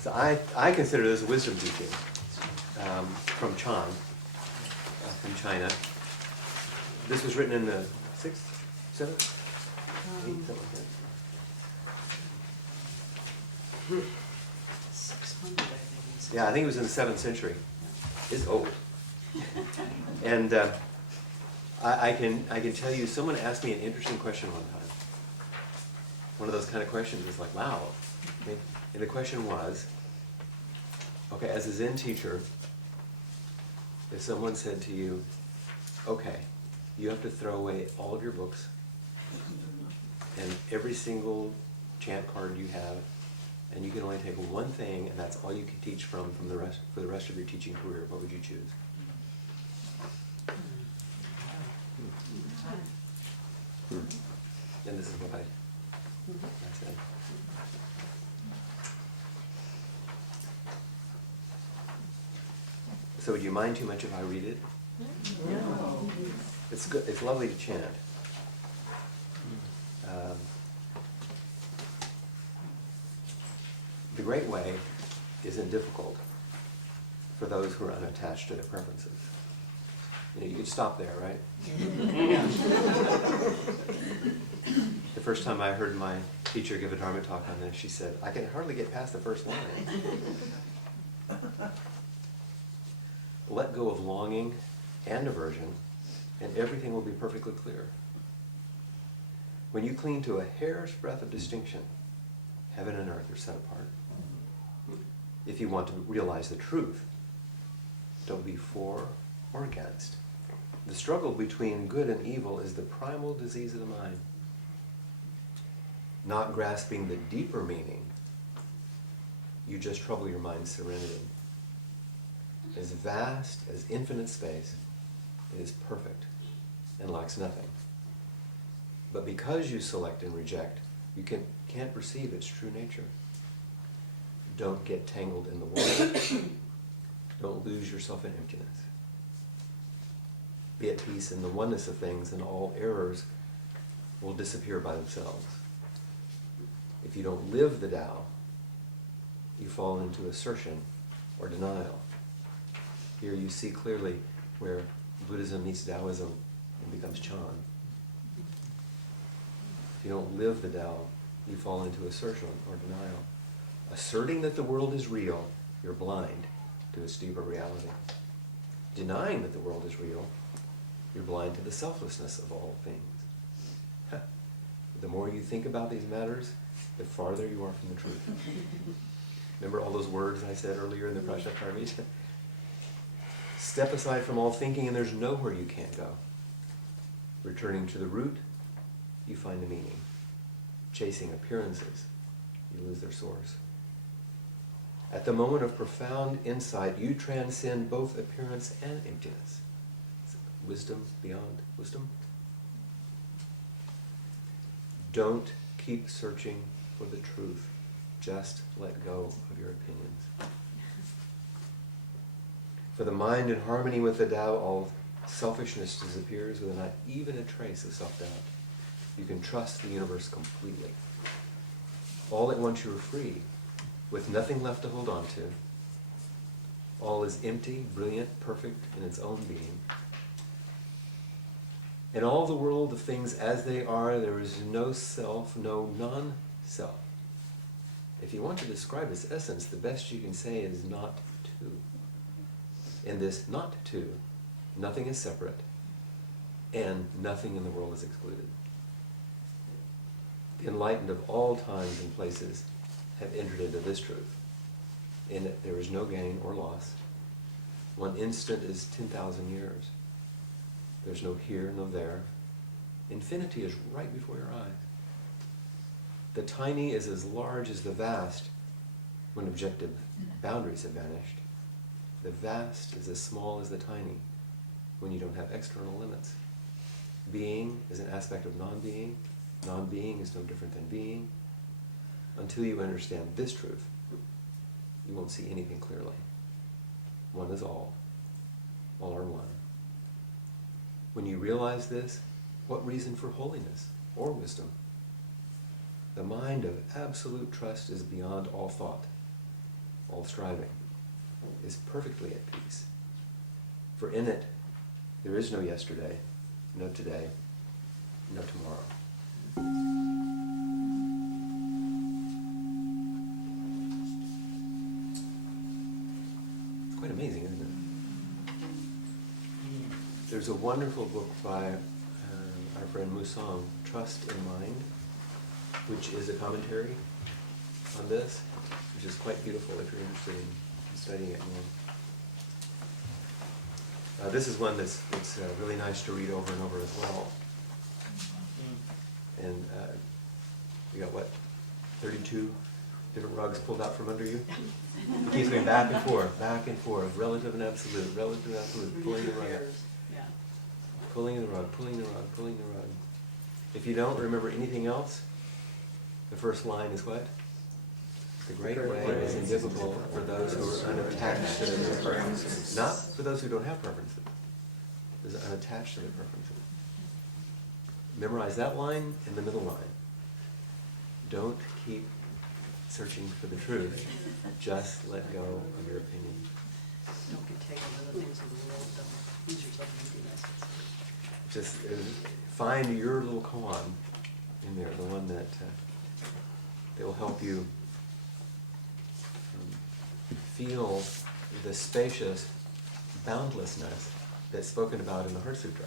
So I consider this a wisdom teaching from Chan, from China. This was written in the 6th, 7th, 8th, something like that. 600, I think. Yeah, I think it was in the 7th century. It's old. And I can tell you, someone asked me an interesting question one time. One of those kind of questions is like, wow. Okay. And the question was, okay, as a Zen teacher, if someone said to you, okay, you have to throw away all of your books and every single chant card you have, and you can only take one thing, and that's all you can teach for the rest of your teaching career, what would you choose? And this is what I said. So would you mind too much if I read it? No. It's good. It's lovely to chant. The great way isn't difficult for those who are unattached to their preferences. You could stop there, right? The first time I heard my teacher give a Dharma talk on this, she said, I can hardly get past the first line. Let go of longing and aversion, and everything will be perfectly clear. When you cling to a hair's breadth of distinction, heaven and earth are set apart. If you want to realize the truth, don't be for or against. The struggle between good and evil is the primal disease of the mind. Not grasping the deeper meaning, you just trouble your mind's serenity. As vast as infinite space, it is perfect and lies likes nothing. But because you select and reject, you can't perceive its true nature. Don't get tangled in the world. Don't lose yourself in emptiness. Be at peace in the oneness of things, and all errors will disappear by themselves. If you don't live the Tao, you fall into assertion or denial. Here you see clearly where Buddhism meets Taoism and becomes Chan. If you don't live the Tao, you fall into assertion or denial. Asserting that the world is real, you're blind to its deeper reality. Denying that the world is real, you're blind to the selflessness of all things. The more you think about these matters, the farther you are from the truth. Remember all those words I said earlier in the Prashadharmita? Step aside from all thinking and there's nowhere you can't go. Returning to the root, you find a meaning. Chasing appearances, you lose their source. At the moment of profound insight, you transcend both appearance and emptiness. Wisdom beyond wisdom. Don't keep searching for the truth. Just let go of your opinions. For the mind in harmony with the Tao, all selfishness disappears with not even a trace of self-doubt. You can trust the universe completely. All at once you are free, with nothing left to hold on to. All is empty, brilliant, perfect in its own being. In all the world of things as they are, there is no self, no non-self. If you want to describe its essence, the best you can say is not two. In this not two, nothing is separate, and nothing in the world is excluded. The enlightened of all times and places have entered into this truth. In it there is no gain or loss. One instant is 10,000 years. There's no here, no there. Infinity is right before your eyes. The tiny is as large as the vast when objective boundaries have vanished. The vast is as small as the tiny when you don't have external limits. Being is an aspect of non-being. Non-being is no different than being. Until you understand this truth, you won't see anything clearly. One is all. All are one. When you realize this, what reason for holiness or wisdom? The mind of absolute trust is beyond all thought, all striving, is perfectly at peace. For in it, there is no yesterday, no today, no tomorrow. It's quite amazing, isn't it? There's a wonderful book by our friend Musang, Trust in Mind, which is a commentary on this, which is quite beautiful if you're interested in studying it more. This is one that's really nice to read over and over as well. And you got what, 32 different rugs pulled out from under you? It keeps going back and forth, relative and absolute, pulling the rug up. Pulling the rug, pulling the rug, pulling the rug. If you don't remember anything else, the first line is what? The great way is indivisible for those who are unattached to their preferences. Not for those who don't have preferences. Those are unattached to their preferences. Memorize that line and the middle line. Don't keep searching for the truth. Just let go of your opinion. Don't be taken by the things of the world. Don't lose yourself in emptiness. Just find your little koan in there, the one that will help you feel the spacious boundlessness that's spoken about in the Heart Sutra.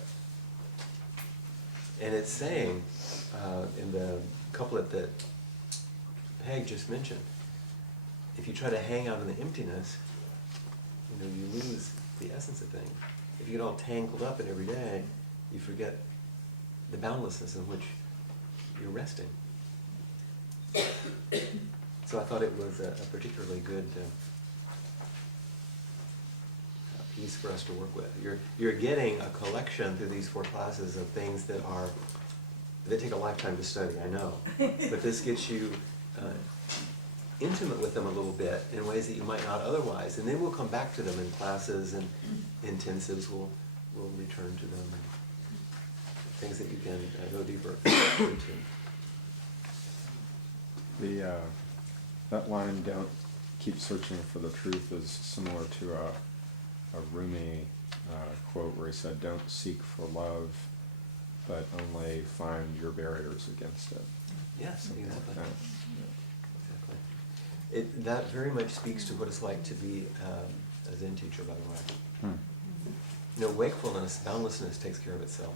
And it's saying in the couplet that Peg just mentioned, if you try to hang out in the emptiness, you lose the essence of things. If you get all tangled up in every day, you forget the boundlessness in which you're resting. So I thought it was a particularly good piece for us to work with. You're getting a collection through these 4 classes of things that take a lifetime to study, I know. But this gets you intimate with them a little bit in ways that you might not otherwise. And then we'll come back to them in classes and intensives. We'll return to them. And things that you can go deeper into. That line, "Don't keep searching for the truth," is similar to a Rumi quote where he said, "Don't seek for love, but only find your barriers against it." Yes, Something exactly. like that. Exactly. That very much speaks to what it's like to be a Zen teacher, by the way. Wakefulness, boundlessness takes care of itself.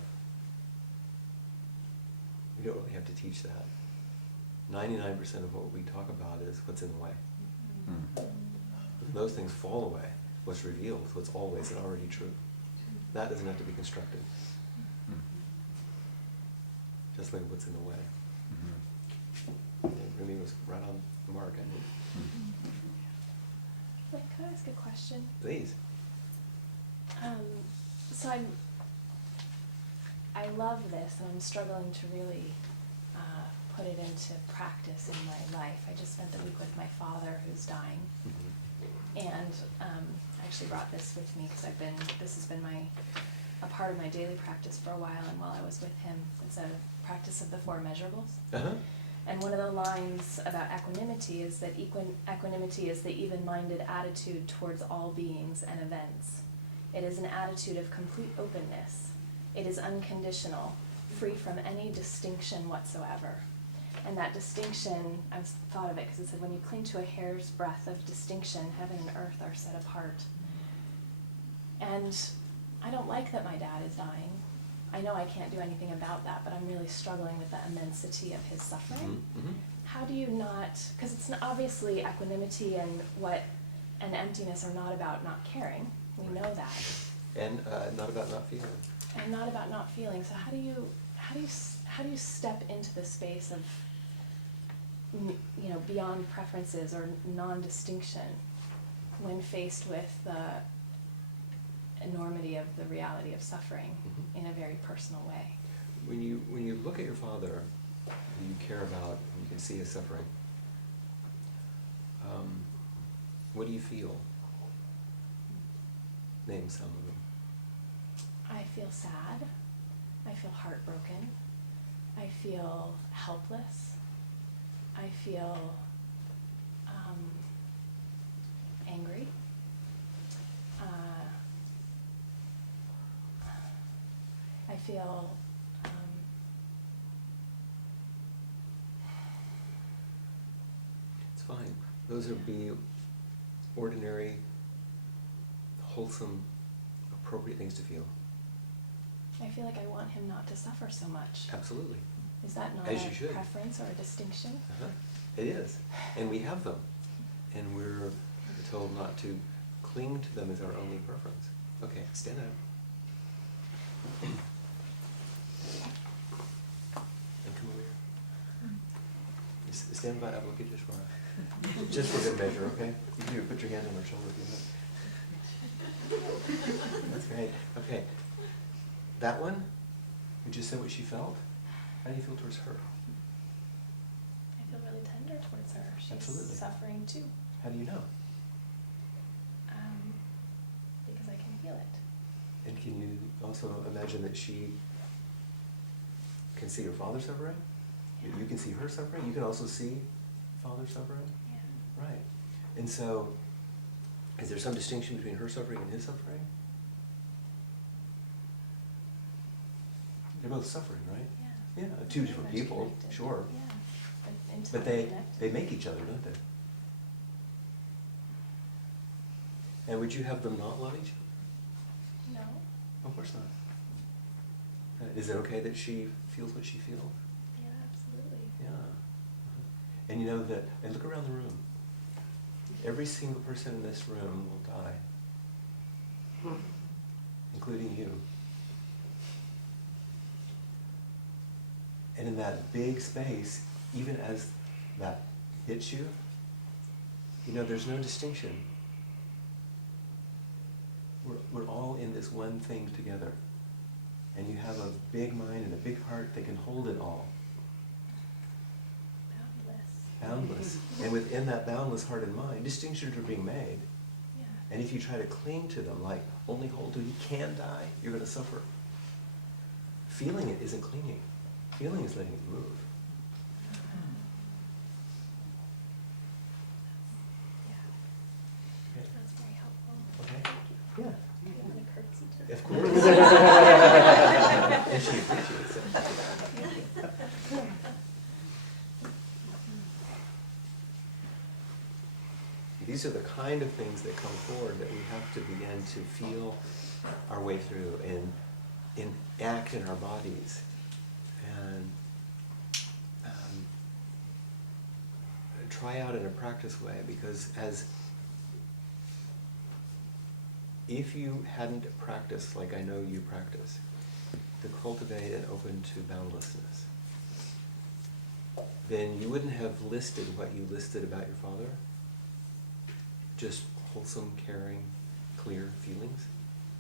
We don't really have to teach that. 99% of what we talk about is what's in the way. When those things fall away, what's revealed, what's always and already true. That doesn't have to be constructed. Just like what's in the way. Rumi was right on the mark, I think. Like, can I ask a question? Please. So I love this, and I'm struggling to really put it into practice in my life. I just spent the week with my father, who's dying, and I actually brought this with me because this has been a part of my daily practice for a while. And while I was with him, it's a practice of the 4 measurables. And one of the lines about equanimity is that equanimity is the even-minded attitude towards all beings and events. It is an attitude of complete openness. It is unconditional, free from any distinction whatsoever. And that distinction, I've thought of it because it said, when you cling to a hair's breadth of distinction, heaven and earth are set apart. And I don't like that my dad is dying. I know I can't do anything about that, but I'm really struggling with the immensity of his suffering. How do you not, because it's obviously equanimity and emptiness are not about not caring. We know that. And not about not feeling. And not about not feeling. So how do you step into the space of, beyond preferences or non-distinction when faced with the enormity of the reality of suffering in a very personal way? When you look at your father, who you care about, and you can see his suffering, what do you feel? Name some of them. I feel sad. I feel heartbroken. I feel helpless. I feel angry. I feel It's fine. Those would be ordinary, wholesome, appropriate things to feel. I feel like I want him not to suffer so much. Absolutely. Is that not As a you should. preference or a distinction? It is. And we have them. And we're told not to cling to them as our only preference. Okay, stand up. And come over here. Stand by Avalokiteshvara. Just for good measure, okay? You can put your hand on her shoulder if you want. That's great. Okay. That one, would you say what she felt? How do you feel towards her? I feel really tender towards her. She's Absolutely. suffering too. How do you know? Because I can feel it. And can you also imagine that she can see her father suffering? Yeah. You can see her suffering? You can also see father suffering? Yeah. Right. And so, is there some distinction between her suffering and his suffering? They're both suffering, right? Yeah. Yeah, two different Very much people, connected. sure. Yeah. But But intimately connected. they make each other, don't they? And would you have them not love each other? No. Of course not. Is it okay that she feels what she feels? Yeah, absolutely. Yeah. And you know that, and look around the room. Every single person in this room will die. Including you. And in that big space, even as that hits you, there's no distinction. we're all in this one thing together. And you have a big mind and a big heart that can hold it all. Boundless. And within that boundless heart and mind, distinctions are being made. Yeah. And if you try to cling to them, like only hold to, you can die, you're going to suffer. Feeling it isn't clinging. Feeling is letting it move. Yeah. Okay. That's very helpful. Okay? Yeah. I want to curtsy to Of that. course. And she appreciates it. These are the kind of things that come forward that we have to begin to feel our way through and act in our bodies. And try out in a practice way, because if you hadn't practiced like I know you practice, to cultivate and open to boundlessness, then you wouldn't have listed what you listed about your father. Just wholesome, caring, clear feelings.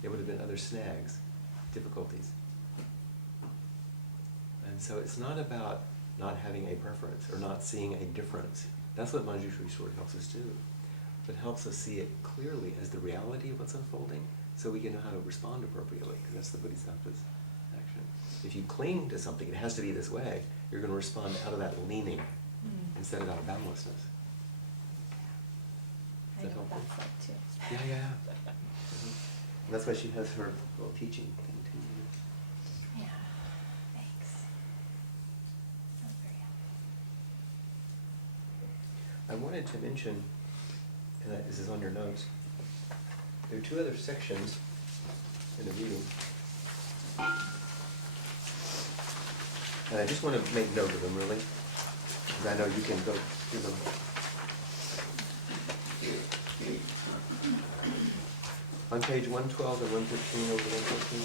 There would have been other snags, difficulties. And so it's not about not having a preference or not seeing a difference. That's what Manjushri sort of helps us do. But helps us see it clearly as the reality of what's unfolding, so we can know how to respond appropriately, because that's the Bodhisattva's action. If you cling to something, it has to be this way, you're going to respond out of that leaning instead of out of boundlessness. I know what that's like too. Yeah. And that's why she has her little teaching thing too. Yeah, thanks. That's very helpful. I wanted to mention, and this is on your notes, there are two other sections in the reading. And I just want to make note of them, really, because I know you can go through them. On page 112 and 113 over 114,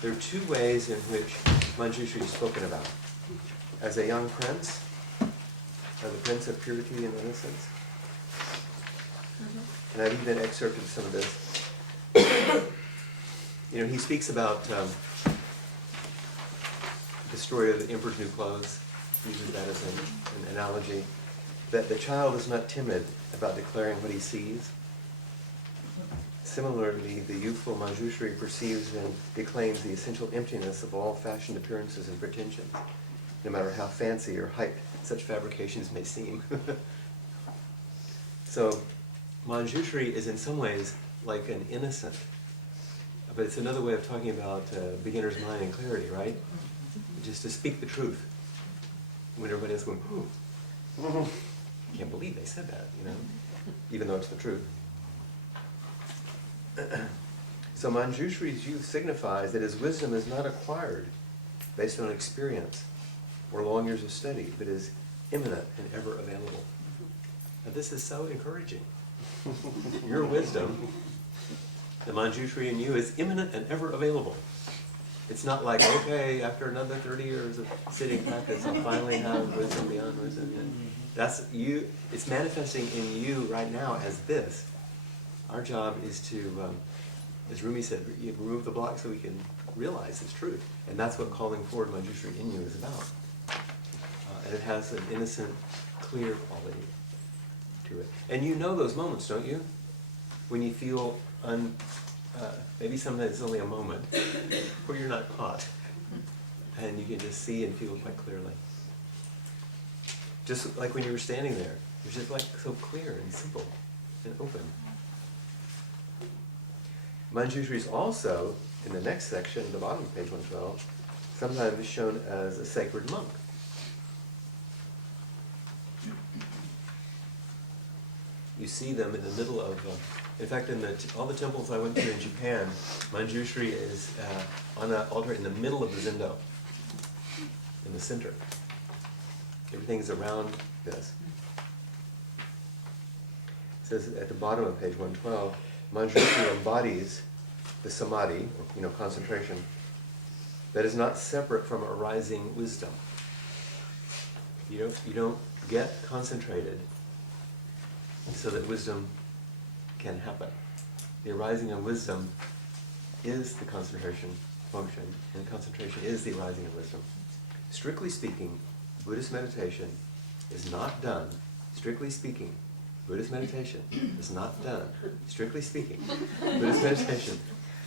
there are two ways in which Manjushri is spoken about. As a young prince, as a prince of purity and innocence. And I've even excerpted some of this. He speaks about the story of the emperor's new clothes. He uses that as an analogy. That the child is not timid about declaring what he sees. Similarly, the youthful Manjushri perceives and declaims the essential emptiness of all fashioned appearances and pretensions, no matter how fancy or hyped such fabrications may seem. So, Manjushri is in some ways like an innocent, but it's another way of talking about beginner's mind and clarity, right? Just to speak the truth when everybody else is going, I can't believe they said that, even though it's the truth. So Manjushri's youth signifies that his wisdom is not acquired based on experience or long years of study, but is imminent and ever available. Now this is so encouraging. Your wisdom, the Manjushri in you, is imminent and ever available. It's not like, okay, after another 30 years of sitting practice, I'll finally have wisdom beyond wisdom. That's you. It's manifesting in you right now as this. Our job is to, as Rumi said, remove the block so we can realize its truth. And that's what calling forward Manjushri in you is about. And it has an innocent, clear quality to it. And you know those moments, don't you? When you feel, maybe sometimes it's only a moment, where you're not caught. And you can just see and feel quite clearly. Just like when you were standing there. It was just like so clear and simple and open. Manjushri is also, in the next section, the bottom of page 112, sometimes shown as a sacred monk. You see them in the middle of, in fact, in all the temples I went to in Japan, Manjushri is on an altar in the middle of the zendo, in the center. Everything is around this. It says at the bottom of page 112, Manjushri embodies the samadhi, or concentration, that is not separate from arising wisdom. You don't get concentrated so that wisdom can happen. The arising of wisdom is the concentration function, and concentration is the arising of wisdom. Strictly speaking, Buddhist meditation is not done, strictly speaking, Buddhist meditation is not done, strictly speaking, Buddhist meditation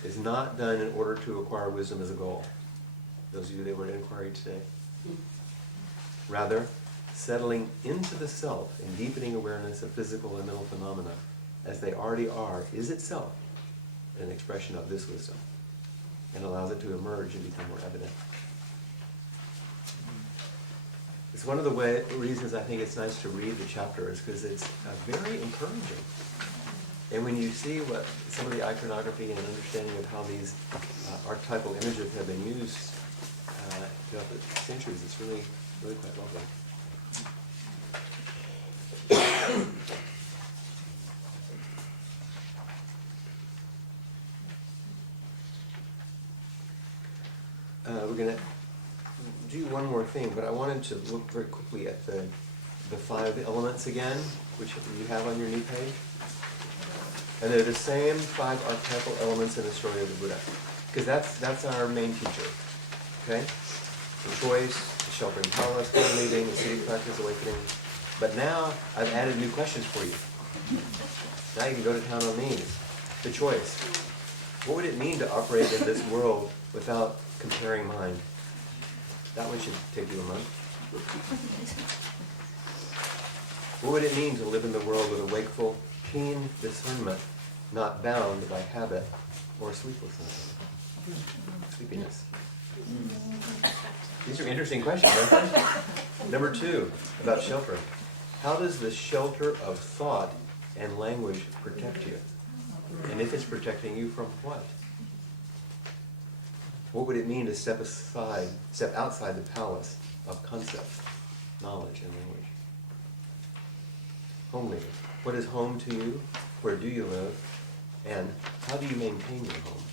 is not done in order to acquire wisdom as a goal. Those of you that were in inquiry today. Rather, settling into the self and deepening awareness of physical and mental phenomena as they already are is itself an expression of this wisdom and allows it to emerge and become more evident. It's one of the reasons I think it's nice to read the chapter is because it's very encouraging. And when you see what some of the iconography and understanding of how these archetypal images have been used throughout the centuries, it's really, really quite lovely. We're going to do one more thing, but I wanted to look very quickly at the 5 elements again, which you have on your new page. And they're the same 5 archetypal elements in the story of the Buddha, because that's our main teacher. Okay? The choice, the sheltering palace, home leaving, the city practice, awakening. But now I've added new questions for you. Now you can go to town on these. The choice. What would it mean to operate in this world without comparing mind? That one should take you a month. What would it mean to live in the world with a wakeful, keen discernment, not bound by habit or sleeplessness? Sleepiness. These are interesting questions, aren't they? Number 2, about shelter. How does the shelter of thought and language protect you? And if it's protecting you from what? What would it mean to step outside the palace of concept, knowledge, and language? Home living. What is home to you? Where do you live? And how do you maintain your home?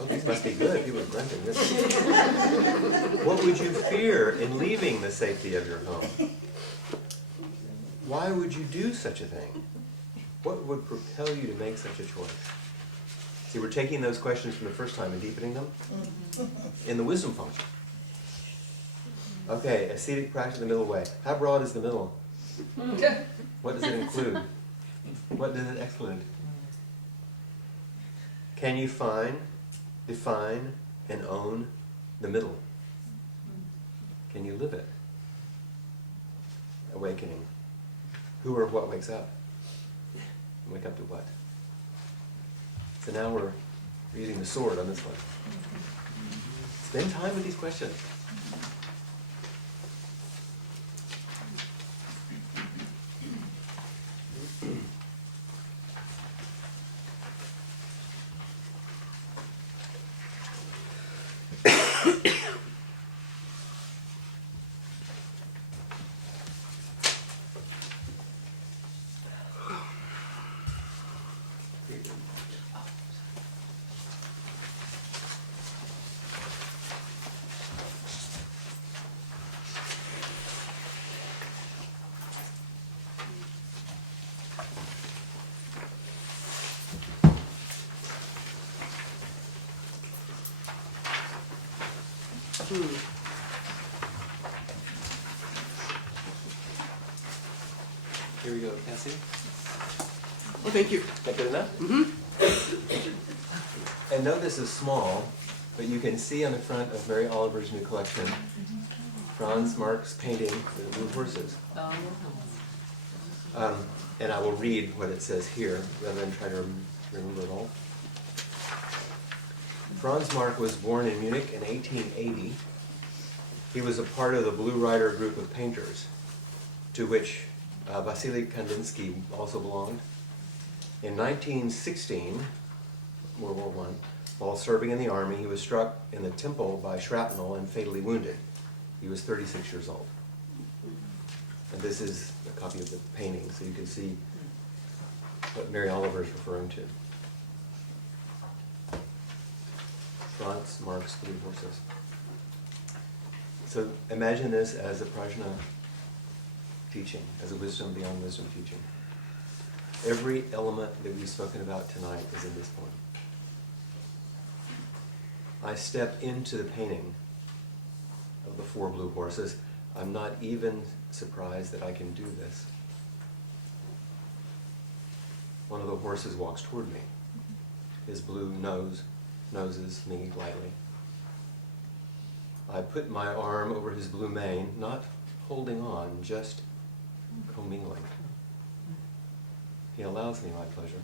Oh, these must be good. People are grunting. What would you fear in leaving the safety of your home? Why would you do such a thing? What would propel you to make such a choice? See, we're taking those questions from the first time and deepening them in the wisdom function. Okay, ascetic practice the middle way. How broad is the middle? What does it include? What does it exclude? Can you find, define, and own the middle? Can you live it? Awakening. Who or what wakes up? Wake up to what? So now we're using the sword on this one. Spend time with these questions. Here we go, Cassie. Oh, thank you. Is that good enough? And note this is small, but you can see on the front of Mary Oliver's new collection, Franz Marc's painting, The Blue Horses. And I will read what it says here, rather than try to remember it all. Franz Marc was born in Munich in 1880. He was a part of the Blue Rider group of painters, to which Vasily Kandinsky also belonged. In 1916, World War I, while serving in the army, he was struck in the temple by shrapnel and fatally wounded. He was 36 years old. And this is a copy of the painting, so you can see what Mary Oliver is referring to. Franz Marc's Blue Horses. So imagine this as a prajna teaching, as a wisdom beyond wisdom teaching. Every element that we've spoken about tonight is in this poem. I step into the painting of the 4 blue horses. I'm not even surprised that I can do this. One of the horses walks toward me. His blue noses me lightly. I put my arm over his blue mane, not holding on, just commingling. He allows me my pleasure.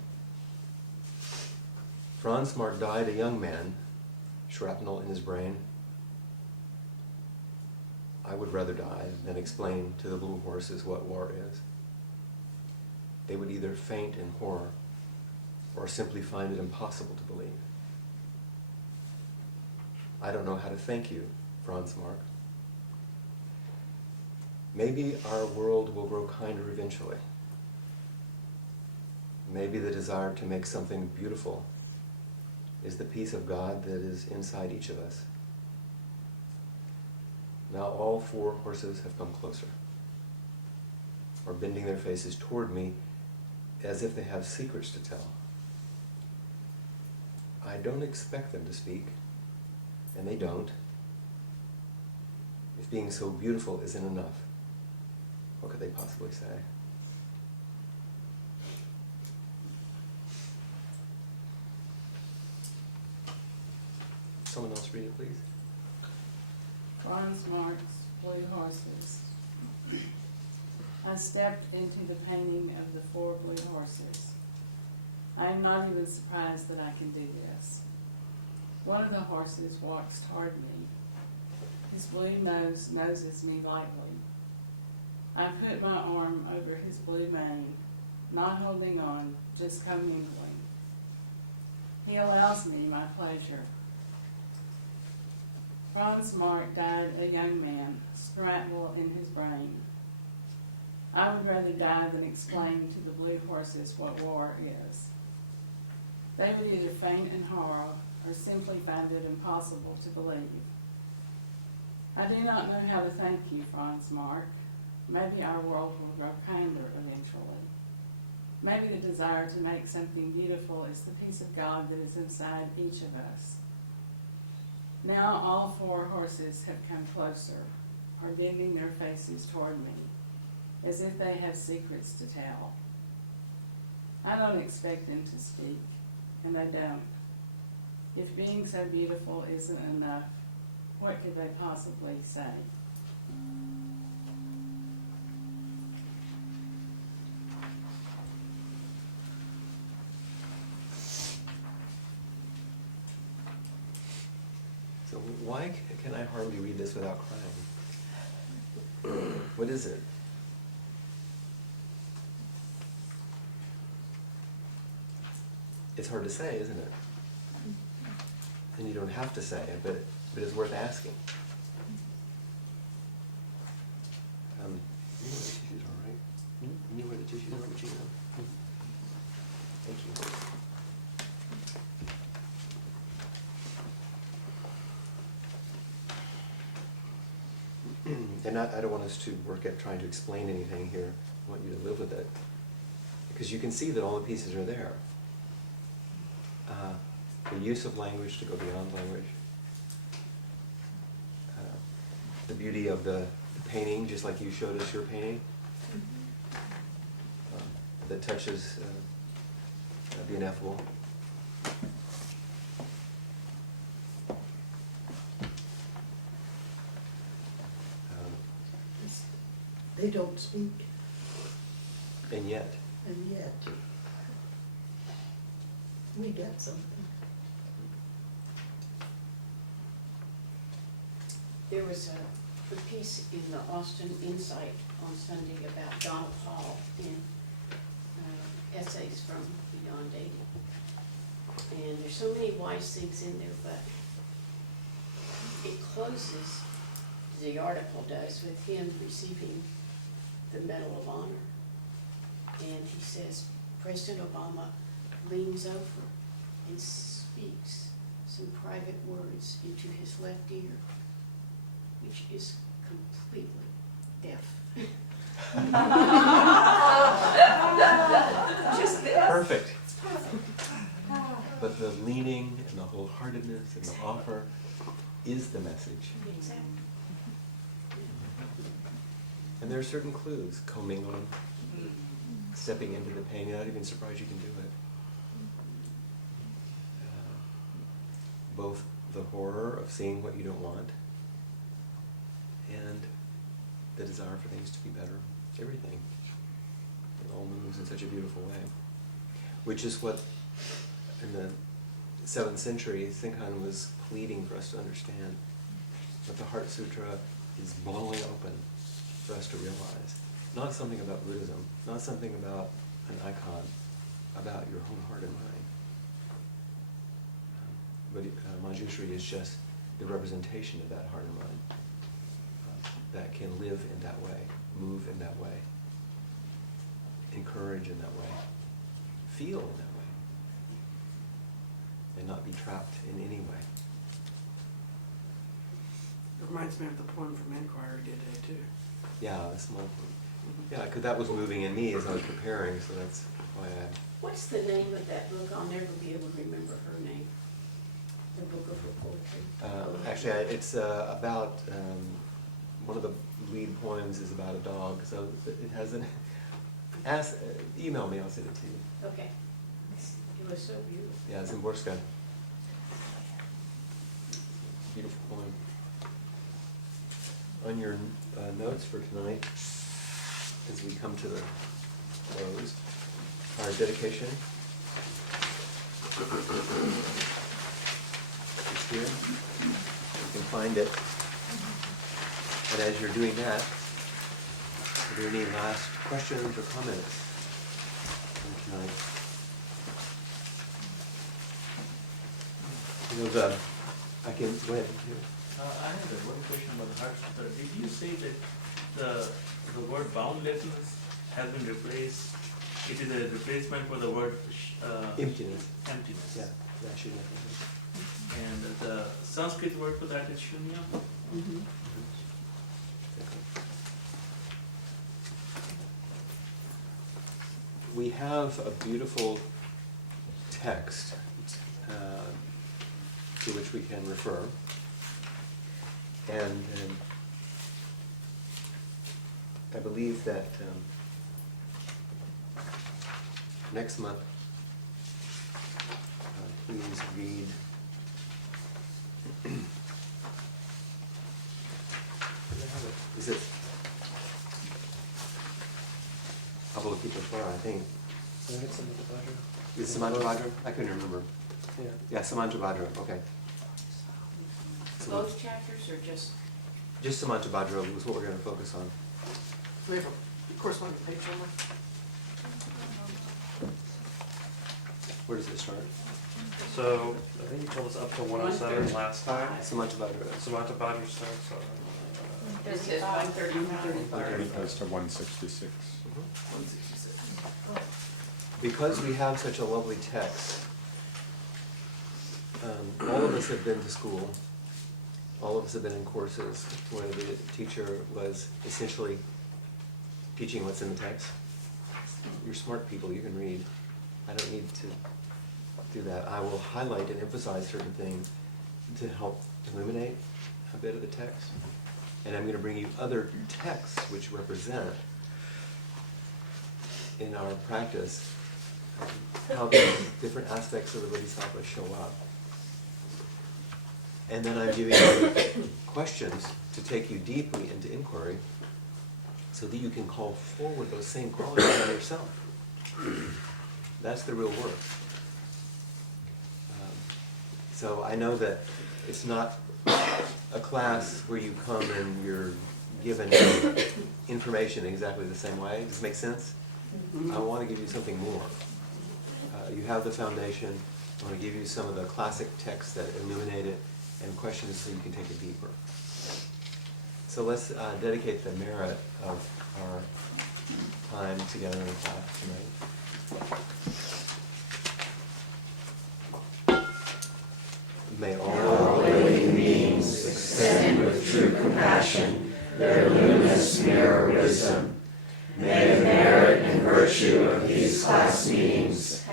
Franz Marc died a young man, shrapnel in his brain. I would rather die than explain to the blue horses what war is. They would either faint in horror or simply find it impossible to believe. I don't know how to thank you, Franz Marc. Maybe our world will grow kinder eventually. Maybe the desire to make something beautiful is the peace of God that is inside each of us. Now all 4 horses have come closer, are bending their faces toward me as if they have secrets to tell. I don't expect them to speak, and they don't. If being so beautiful isn't enough, what could they possibly say? Someone else read it, please. Franz Marc's Blue Horses. I stepped into the painting of the 4 blue horses. I am not even surprised that I can do this. One of the horses walks toward me. His blue nose noses me lightly. I put my arm over his blue mane, not holding on, just commingling. He allows me my pleasure. Franz Marc died a young man, shrapnel in his brain. I would rather die than explain to the blue horses what war is. They would either faint in horror or simply find it impossible to believe. I do not know how to thank you, Franz Marc. Maybe our world will grow kinder eventually. Maybe the desire to make something beautiful is the peace of God that is inside each of us. Now all 4 horses have come closer, are bending their faces toward me, as if they have secrets to tell. I don't expect them to speak, and they don't. If being so beautiful isn't enough, what could they possibly say? So why can I hardly read this without crying? What is it? It's hard to say, isn't it? And you don't have to say it, but it's worth asking. You know where the tissues are, right? You know where the tissues are, Regina? Thank you. And I don't want us to work at trying to explain anything here. I want you to live with it. Because you can see that all the pieces are there. The use of language to go beyond language. The beauty of the painting, just like you showed us your painting. That touches the ineffable. They don't speak, And yet, we get something. There was a piece in the Austin Insight on Sunday about Donald Hall in essays from Beyond Dating. And there's so many wise things in there, but it closes, the article does, with him receiving the Medal of Honor. And he says, President Obama leans over and speaks some private words into his left ear, which is completely deaf. Just perfect. But the leaning and the wholeheartedness and the offer is the message. Exactly. And there are certain clues, commingling, stepping into the pain, you're not even surprised you can do it. Both the horror of seeing what you don't want and the desire for things to be better. Everything. It all moves in such a beautiful way. Which is what, in the 7th century, Thikhan was pleading for us to understand. What the Heart Sutra is blowing open for us to realize. Not something about Buddhism, not something about an icon, about your own heart and mind. But Manjushri is just the representation of that heart and mind that can live in that way, move in that way, encourage in that way, feel in that way, and not be trapped in any way. It reminds me of the poem from Inquiry today, too. Yeah, that's my point. Yeah, because that was moving in me as I was preparing, so that's why I... What's the name of that book? I'll never be able to remember her name. The book of her poetry. Actually, it's about, one of the lead poems is about a dog, so it has an... email me, I'll send it to you. Okay. It was so beautiful. Yeah, it's in Borska. Beautiful poem. On your notes for tonight, as we come to the close, our dedication is here. You can find it. And as you're doing that, are there any last questions or comments from tonight? You know, I can, go ahead. I have one question about the Heart Sutra. Did you say that the word boundlessness has been replaced? It is a replacement for the word Emptiness. emptiness. Yeah, that should definitely. And the Sanskrit word for that is shunya. Mm-hmm. We have a beautiful text to which we can refer. And I believe that next month, please read is it Avalokiteshvara, I think. Is it Samantabhadra? I couldn't remember. Yeah, Samantabhadra, okay. Both chapters or just? Just Samantabhadra was what we're going to focus on. Do we have a corresponding page number? Where does it start? So, I think you told us up to 107 last time. Samantabhadra. Samantabhadra starts It says 135. It goes to 166. Because we have such a lovely text, all of us have been to school, all of us have been in courses where the teacher was essentially teaching what's in the text. You're smart people, you can read. I don't need to do that. I will highlight and emphasize certain things to help illuminate a bit of the text. And I'm going to bring you other texts which represent in our practice how the different aspects of the Bodhisattvas show up. And then I'm giving you questions to take you deeply into inquiry so that you can call forward those same qualities on yourself. That's the real work. So I know that it's not a class where you come and you're given information exactly the same way. Does this make sense? I want to give you something more. You have the foundation. I want to give you some of the classic texts that illuminate it and questions so you can take it deeper. So let's dedicate the merit of our time together in class tonight. May all living beings extend with true compassion their luminous mirror wisdom. May the merit and virtue of these class meetings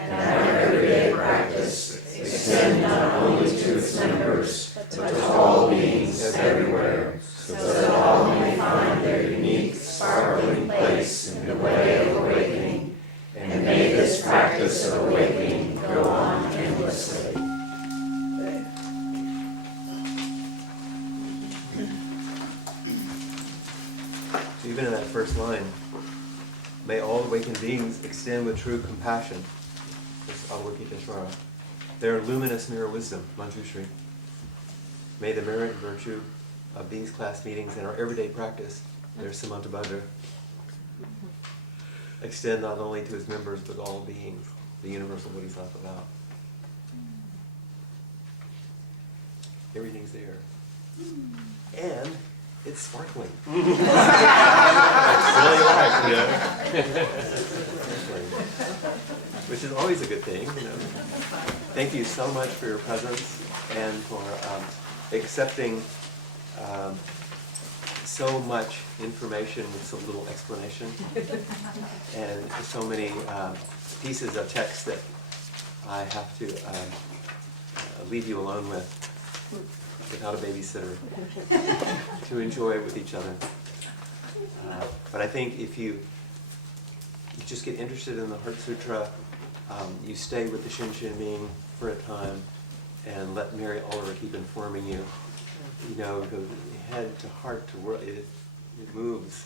all beings everywhere, so that all may find their unique, sparkling place in the way of awakening, and may this practice of awakening go on endlessly. So even in that first line, may all awakened beings extend with true compassion. This is Avalokiteshvara. Their luminous mirror wisdom, Manjushri. May the merit and virtue of these class meetings and our everyday practice, their Samantabhadra, extend not only to its members but all beings, the universal Bodhisattva vow. Everything's there. And it's sparkling. It's really light, you know? Which is always a good thing, you know. Thank you so much for your presence and for accepting so much information with so little explanation, and so many pieces of text that I have to leave you alone with without a babysitter to enjoy with each other. But I think if you just get interested in the Heart Sutra, you stay with the Shinshin Ming for a time and let Mary Oliver keep informing you. You know, go head to heart to world, it moves.